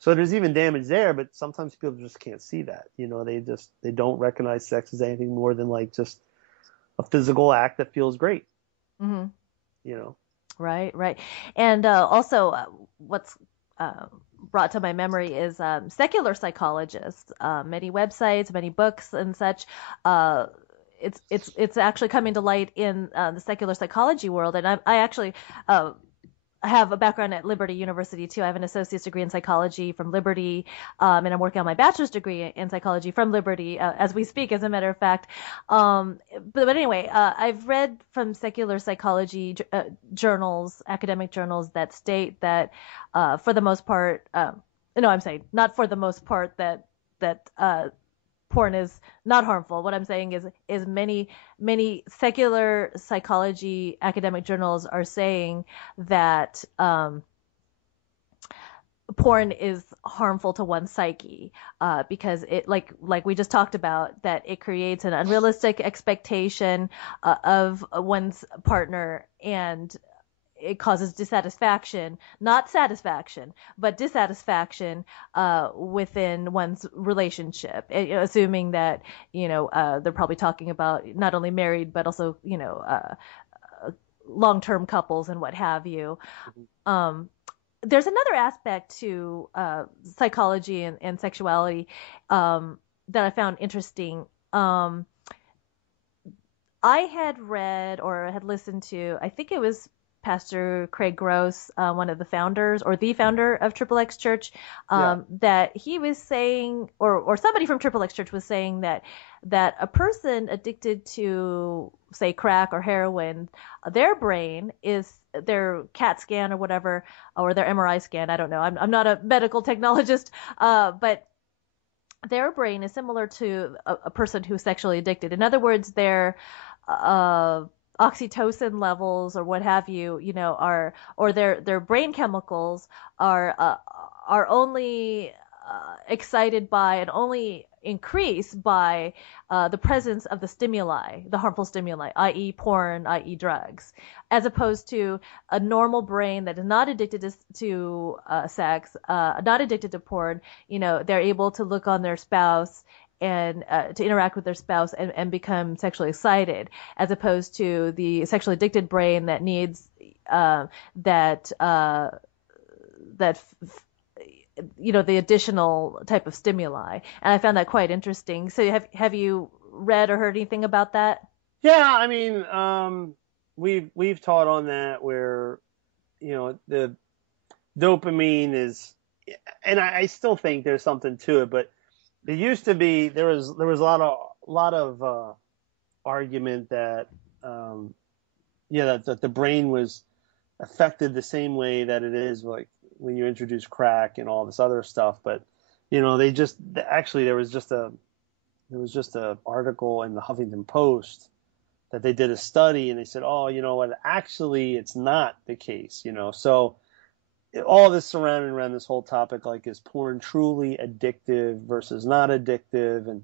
So there's even damage there, but sometimes people just can't see that. They don't recognize sex as anything more than like just a physical act that feels great. Right. And also, what's brought to my memory is secular psychologists, many websites, many books, and such. It's actually coming to light in the secular psychology world, and I actually have a background at Liberty University too. I have an associate's degree in psychology from Liberty, and I'm working on my bachelor's degree in psychology from Liberty as we speak, as a matter of fact. But anyway, I've read from secular psychology journals, academic journals, that state that for the most part, no, I'm saying not for the most part that porn is not harmful. What I'm saying is many secular psychology academic journals are saying that porn is harmful to one's psyche because it, like we just talked about, that it creates an unrealistic expectation of one's partner, and it causes dissatisfaction, not satisfaction, but dissatisfaction within one's relationship, assuming that, they're probably talking about not only married, but also, long-term couples and what have you. There's another aspect to psychology and sexuality that I found interesting. I had read or had listened to, I think it was Pastor Craig Gross, one of the founders or the founder of Triple X Church, that he was saying, or somebody from Triple X Church was saying that a person addicted to, say, crack or heroin, their brain is, their CAT scan or whatever, or their MRI scan, I don't know. I'm not a medical technologist, but their brain is similar to a person who's sexually addicted. In other words, their oxytocin levels or what have you, are, or their brain chemicals are only excited by and only increase by the presence of the stimuli, the harmful stimuli, i.e. porn, i.e. drugs, as opposed to a normal brain that is not addicted to sex, not addicted to porn. They're able to look on their spouse and to interact with their spouse and become sexually excited, as opposed to the sexually addicted brain that needs that the additional type of stimuli. And I found that quite interesting. So have you read or heard anything about that? Yeah, I mean, we've taught on that where, the dopamine is, and I still think there's something to it, but it used to be there was a lot of argument that that the brain was affected the same way that it is like when you introduce crack and all this other stuff. But they just actually there was just a article in the Huffington Post that they did a study and they said, oh, you know what, actually it's not the case. So all this surrounding around this whole topic, like, is porn truly addictive versus not addictive? And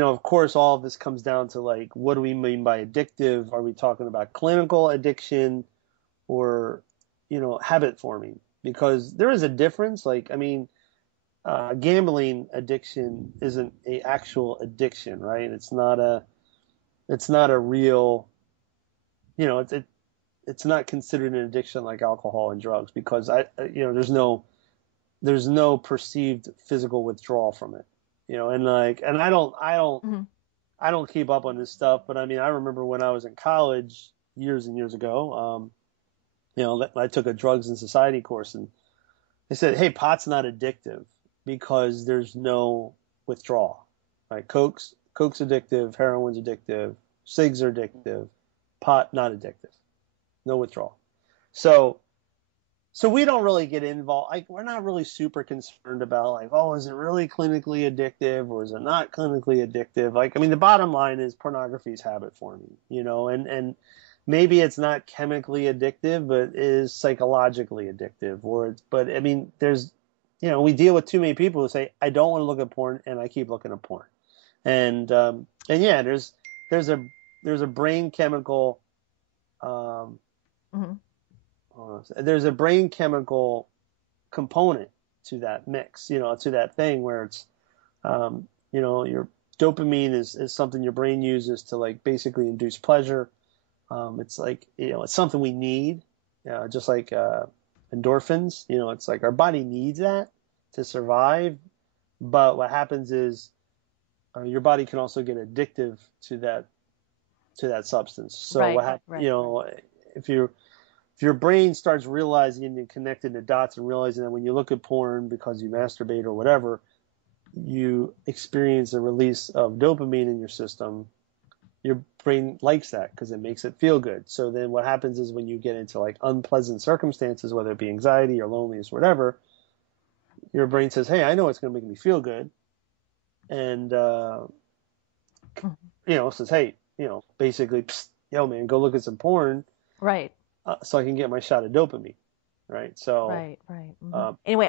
of course, all of this comes down to, like, what do we mean by addictive? Are we talking about clinical addiction or, habit forming? Because there is a difference. Like, I mean, gambling addiction isn't a actual addiction, right? It's not a real, it's not considered an addiction like alcohol and drugs because there's no perceived physical withdrawal from it, and Hmm. I don't keep up on this stuff, but I mean, I remember when I was in college years and years ago, I took a drugs and society course and they said, hey, pot's not addictive because there's no withdrawal, right? Coke's addictive, heroin's addictive, cigs are addictive, pot not addictive, no withdrawal. So we don't really get involved. Like, we're not really super concerned about, like, oh, is it really clinically addictive or is it not clinically addictive? Like, I mean, the bottom line is pornography is habit forming, and maybe it's not chemically addictive, but it is psychologically addictive. But I mean, we deal with too many people who say, I don't want to look at porn, and I keep looking at porn. And yeah, there's a brain chemical, Hmm. there's a brain chemical component to that mix, to that thing where it's, your dopamine is something your brain uses to, like, basically induce pleasure. It's like, it's something we need, just like endorphins. It's like our body needs that to survive. But what happens is your body can also get addictive to that substance. So Right, what happens, right. if your brain starts realizing and connecting the dots and realizing that when you look at porn because you masturbate or whatever, you experience a release of dopamine in your system, your brain likes that because it makes it feel good. So then what happens is when you get into, like, unpleasant circumstances, whether it be anxiety or loneliness or whatever, your brain says, hey, I know it's going to make me feel good. And, Mhm. says, hey, basically, psst, yo, man, go look at some porn Right. so I can get my shot of dopamine. Right. So, Right, right. Hmm. uh, Anyway,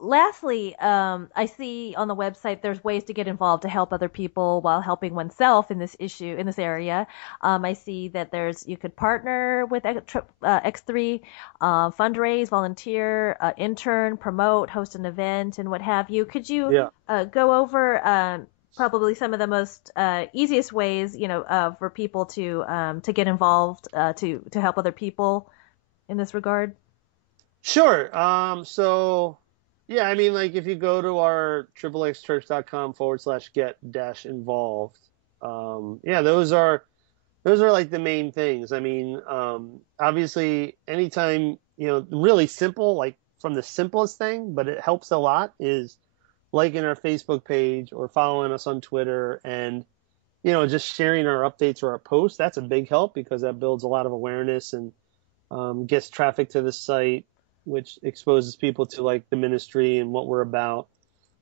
lastly, I see on the website there's ways to get involved to help other people while helping oneself in this issue, in this area. I see that you could partner with X3, fundraise, volunteer, intern, promote, host an event, and what have you. Could you yeah. go over probably some of the most easiest ways, for people to get involved to help other people in this regard? Sure. So, yeah, I mean, like, if you go to our triplexchurch.com/get dash involved, yeah, those are like the main things. I mean, obviously, anytime, really simple, like, from the simplest thing, but it helps a lot, is liking our Facebook page or following us on Twitter and, just sharing our updates or our posts. That's a big help because that builds a lot of awareness and gets traffic to the site, which exposes people to, like, the ministry and what we're about.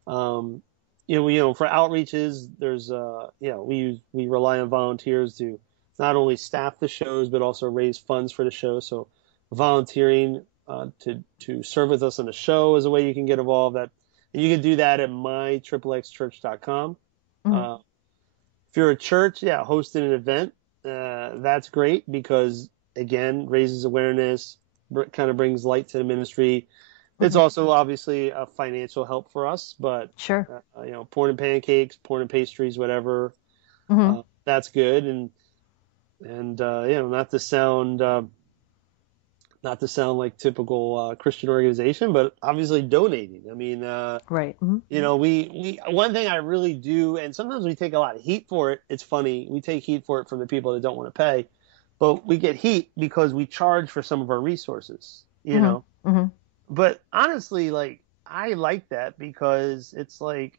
Um, for outreaches, there's, we rely on volunteers to not only staff the shows, but also raise funds for the show. So volunteering to serve with us on the show is a way you can get involved. And you can do that at myxxchurch.com. Mhm. Uh, if you're a church, yeah, hosting an event, that's great because, again, raises awareness, kind of brings light to the ministry. It's Mhm. also obviously a financial help for us, but Sure. porn and pancakes, porn and pastries, whatever, Mhm. that's good. And not to sound not to sound like typical Christian organization, but obviously donating. I mean, Right. Mm-hmm. you know, we one thing I really do, and sometimes we take a lot of heat for it. It's funny, we take heat for it from the people that don't want to pay, but we get heat because we charge for some of our resources, you know. Mm-hmm. Mm-hmm. But honestly, like I like that because it's like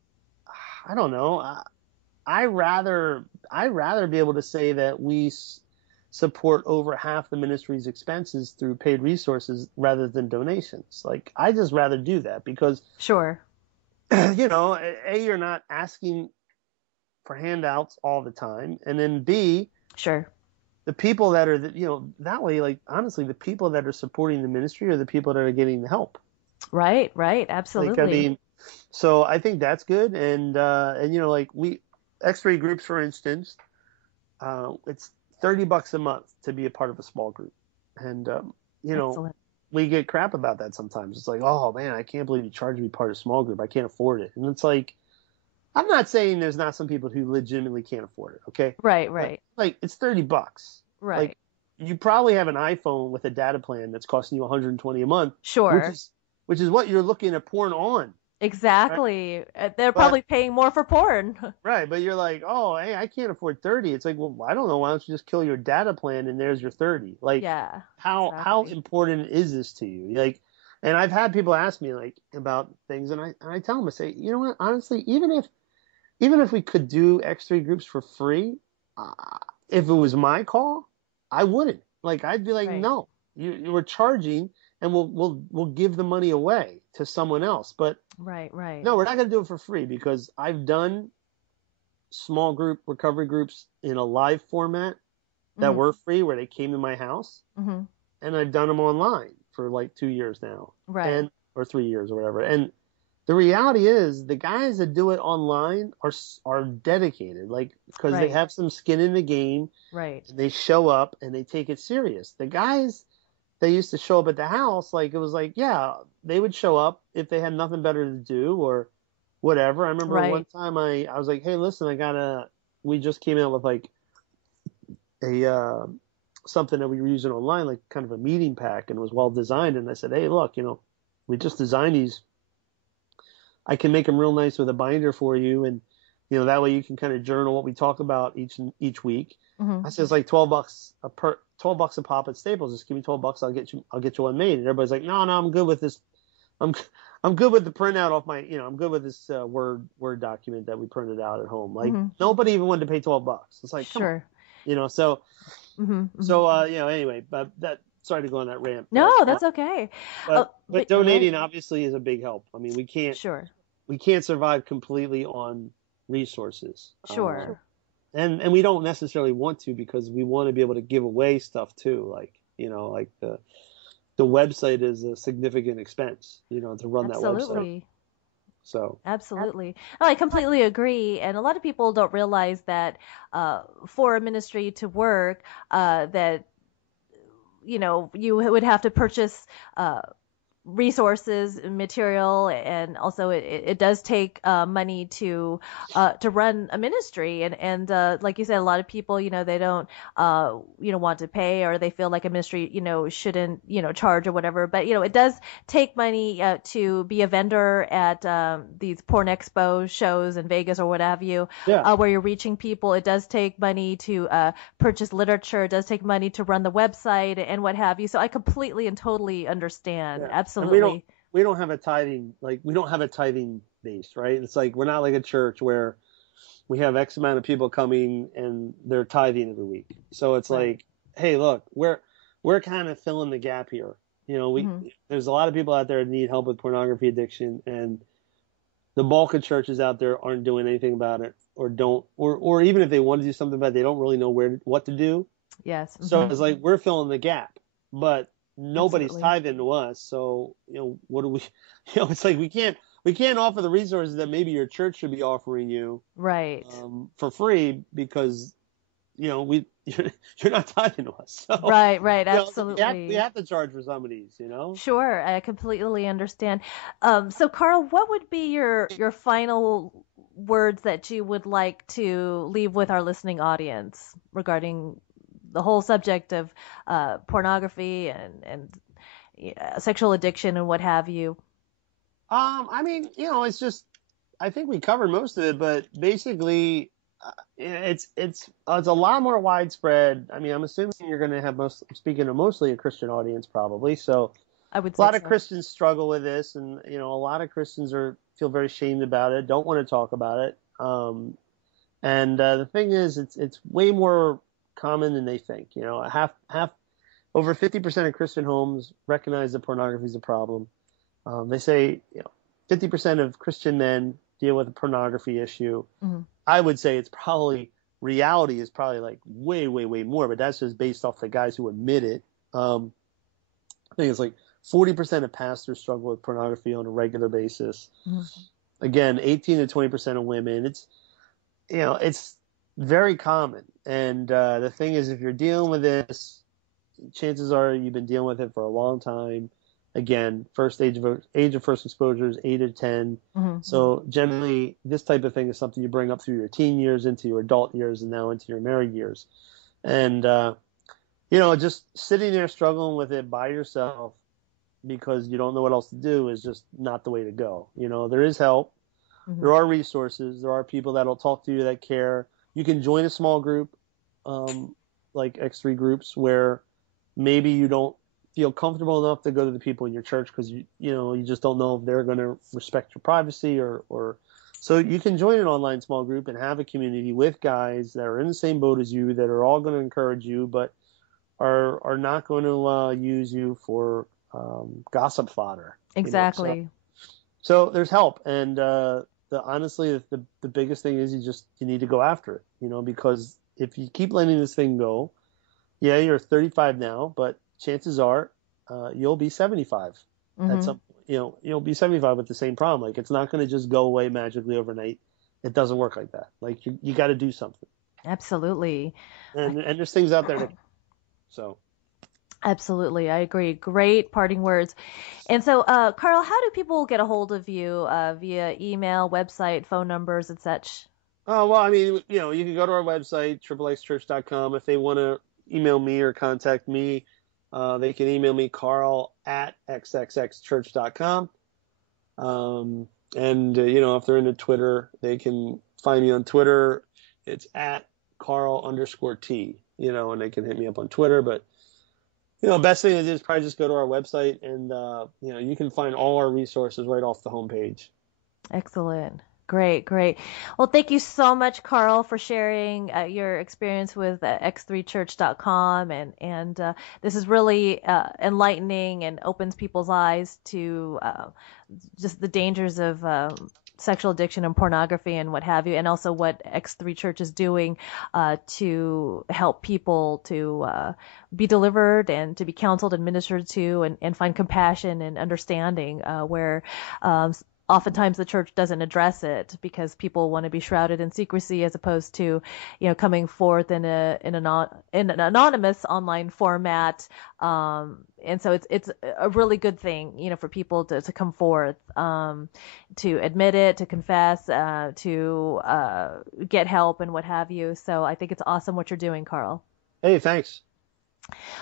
I don't know. I rather be able to say that we support over half the ministry's expenses through paid resources rather than donations. Like I just rather do that because Sure. you know, you're not asking for handouts all the time, and then B, Sure. the people that are you know that way, like honestly, the people that are supporting the ministry are the people that are getting the help. Right. Like I Absolutely. mean, so I think that's good, and you know, like we X-ray groups, for instance, it's $30 a month to be a part of a small group, and you know, Excellent. we get crap about that sometimes. It's like, oh man, I can't believe you charged me part of a small group. I can't afford it, and it's like, I'm not saying there's not some people who legitimately can't afford it. Okay, Right. like it's $30. Right. Like you probably have an iPhone with a data plan that's costing you 120 a month, Sure. which is what you're looking at porn on. Exactly. They're But probably paying more for porn. right, but you're like, oh, hey, I can't afford 30. It's like, well, I don't know. Why don't you just kill your data plan and there's your 30? Like, Yeah. how Exactly. important is this to you? Like, and I've had people ask me like about things, and I tell them, I say, you know what? Honestly, even if we could do X3 groups for free, uh, if it was my call, I wouldn't. Like, I'd be like, Right. no, you were charging, and we'll give the money away to someone else, but. Right. No, we're not going to do it for free because I've done small group recovery groups in a live format that Mm-hmm. were free where they came to my house, Mm-hmm. and I've done them online for like 2 years now, Right. and or 3 years or whatever. And the reality is the guys that do it online are dedicated, like because they Right. have some skin in the game, Right. and they show up and they take it serious. The guys they used to show up at the house, like it was like, yeah, they would show up if they had nothing better to do or whatever. I remember one Right. time I was like, hey, listen, we just came out with like a something that we were using online, like kind of a meeting pack, and it was well designed. And I said, hey, look, you know, we just designed these. I can make them real nice with a binder for you, and you know that way you can kind of journal what we talk about each week. Mm-hmm. I said it's like $12 a pop at Staples. Just give me $12. I'll get you one made. And everybody's like, no, I'm good with this. I'm I'm good with the printout off my, you know, I'm good with this Word document that we printed out at home. Like Mm-hmm. nobody even wanted to pay $12. It's like, come on, Sure. you know. So Mm-hmm. Mm-hmm. so you know, anyway, but that sorry to go on that rant, No, that's okay. but But you're right. donating obviously is a big help. I mean, Sure. we can't survive completely on resources. Sure. And we don't necessarily want to because we want to be able to give away stuff too. Like, you know, like the website is a significant expense, you know, to run that website. Absolutely. So Absolutely. No, I completely agree. And a lot of people don't realize that for a ministry to work, that, you know, you would have to purchase resources and material, and also it does take money to run a ministry, and like you said, a lot of people, you know, they don't you know, want to pay, or they feel like a ministry, you know, shouldn't, you know, charge or whatever. But you know, it does take money to be a vendor at these porn expo shows in Vegas or what have you, yeah, where you're reaching people. It does take money to purchase literature. It does take money to run the website and what have you. So I completely and totally understand. yeah. And Absolutely. we don't have a tithing, like we don't have a tithing base, right? It's like we're not like a church where we have X amount of people coming and they're tithing every week. So it's Right. like, hey, look, we're kind of filling the gap here. You know, Hmm. there's a lot of people out there that need help with pornography addiction, and the bulk of churches out there aren't doing anything about it, or don't, or even if they want to do something about it, they don't really know what to do. Yes. So Hmm. it's like we're filling the gap, but nobody's Absolutely. tithing to us. So you know, what do we? You know, it's like we can't offer the resources that maybe your church should be offering you Right. for free because you know you're not tithing to us. So Right. Right. you know, we Absolutely. have to charge for some of these. You know. Sure. I completely understand. So Carl, what would be your final words that you would like to leave with our listening audience regarding the whole subject of pornography and sexual addiction and what have you? I mean, it's just, I think we covered most of it, but basically, it's a lot more widespread. I mean, I'm assuming you're going to have speaking to mostly a Christian audience, probably. So I would a say lot of so. Christians struggle with this, and a lot of Christians feel very shamed about it, don't want to talk about it. And the thing is, it's way more common than they think. Half over 50% of Christian homes recognize that pornography is a problem. They say 50% of Christian men deal with a pornography issue. Mm-hmm. I would say reality is probably like way, way, way more, but that's just based off the guys who admit it. I think it's like 40% of pastors struggle with pornography on a regular basis. Mm-hmm. Again, 18 to 20% of women. It's very common. And the thing is, if you're dealing with this, chances are you've been dealing with it for a long time. Again, age of first exposure is 8 to 10. Mm-hmm. So generally, this type of thing is something you bring up through your teen years, into your adult years, and now into your married years. And just sitting there struggling with it by yourself because you don't know what else to do is just not the way to go. There is help. Mm-hmm. There are resources. There are people that'll talk to you that care. You can join a small group, like X3 groups, where maybe you don't feel comfortable enough to go to the people in your church because you just don't know if they're going to respect your privacy or so you can join an online small group and have a community with guys that are in the same boat as you, that are all going to encourage you, but are not going to use you for gossip fodder. Exactly. So there's help, and honestly, the biggest thing is you need to go after it, because if you keep letting this thing go, yeah, you're 35 now, but chances are you'll be 75 at some you'll be 75 with the same problem. Like, it's not going to just go away magically overnight. It doesn't work like that. Like, you got to do something. Absolutely. And there's things out there so. Absolutely, I agree. Great parting words. And so, Carl, how do people get a hold of you via email, website, phone numbers, and such? Oh, well, I mean, you can go to our website, triplexchurch.com. If they want to email me or contact me, they can email me, carl@xxxchurch.com. And if they're into Twitter, they can find me on Twitter. It's @Carl_T, and they can hit me up on Twitter. But, best thing to do is probably just go to our website, and, you can find all our resources right off the homepage. Excellent. Great, great. Well, thank you so much, Carl, for sharing your experience with x3church.com. And this is really enlightening and opens people's eyes to just the dangers of sexual addiction and pornography and what have you, and also what X3 Church is doing to help people to be delivered and to be counseled and ministered to and find compassion and understanding where oftentimes the church doesn't address it because people want to be shrouded in secrecy, as opposed to, coming forth in an anonymous online format. And so it's a really good thing, for people to come forth, to admit it, to confess, to get help and what have you. So I think it's awesome what you're doing, Carl. Hey, thanks.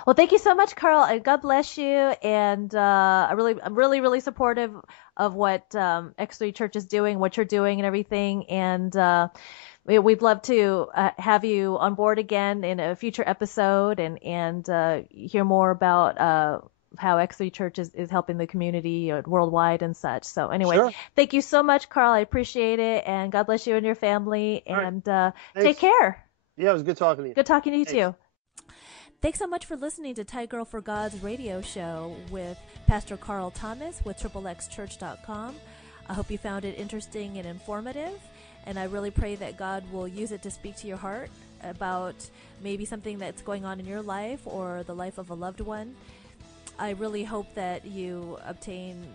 Well, thank you so much, Carl. God bless you. And I'm really, really supportive of what X3 Church is doing, what you're doing, and everything. And we'd love to have you on board again in a future episode and hear more about how X3 Church is helping the community worldwide and such. So anyway, Sure. Thank you so much, Carl. I appreciate it. And God bless you and your family. All right. And take care. Yeah, it was good talking to you. Good talking to you, Thanks. too. Thanks so much for listening to Tight Girl for God's radio show with Pastor Carl Thomas with xxxchurch.com. I hope you found it interesting and informative, and I really pray that God will use it to speak to your heart about maybe something that's going on in your life or the life of a loved one. I really hope that you obtain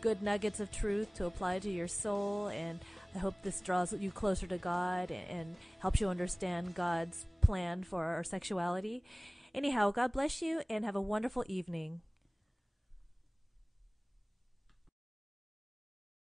good nuggets of truth to apply to your soul, and I hope this draws you closer to God and helps you understand God's plan for our sexuality. Anyhow, God bless you and have a wonderful evening.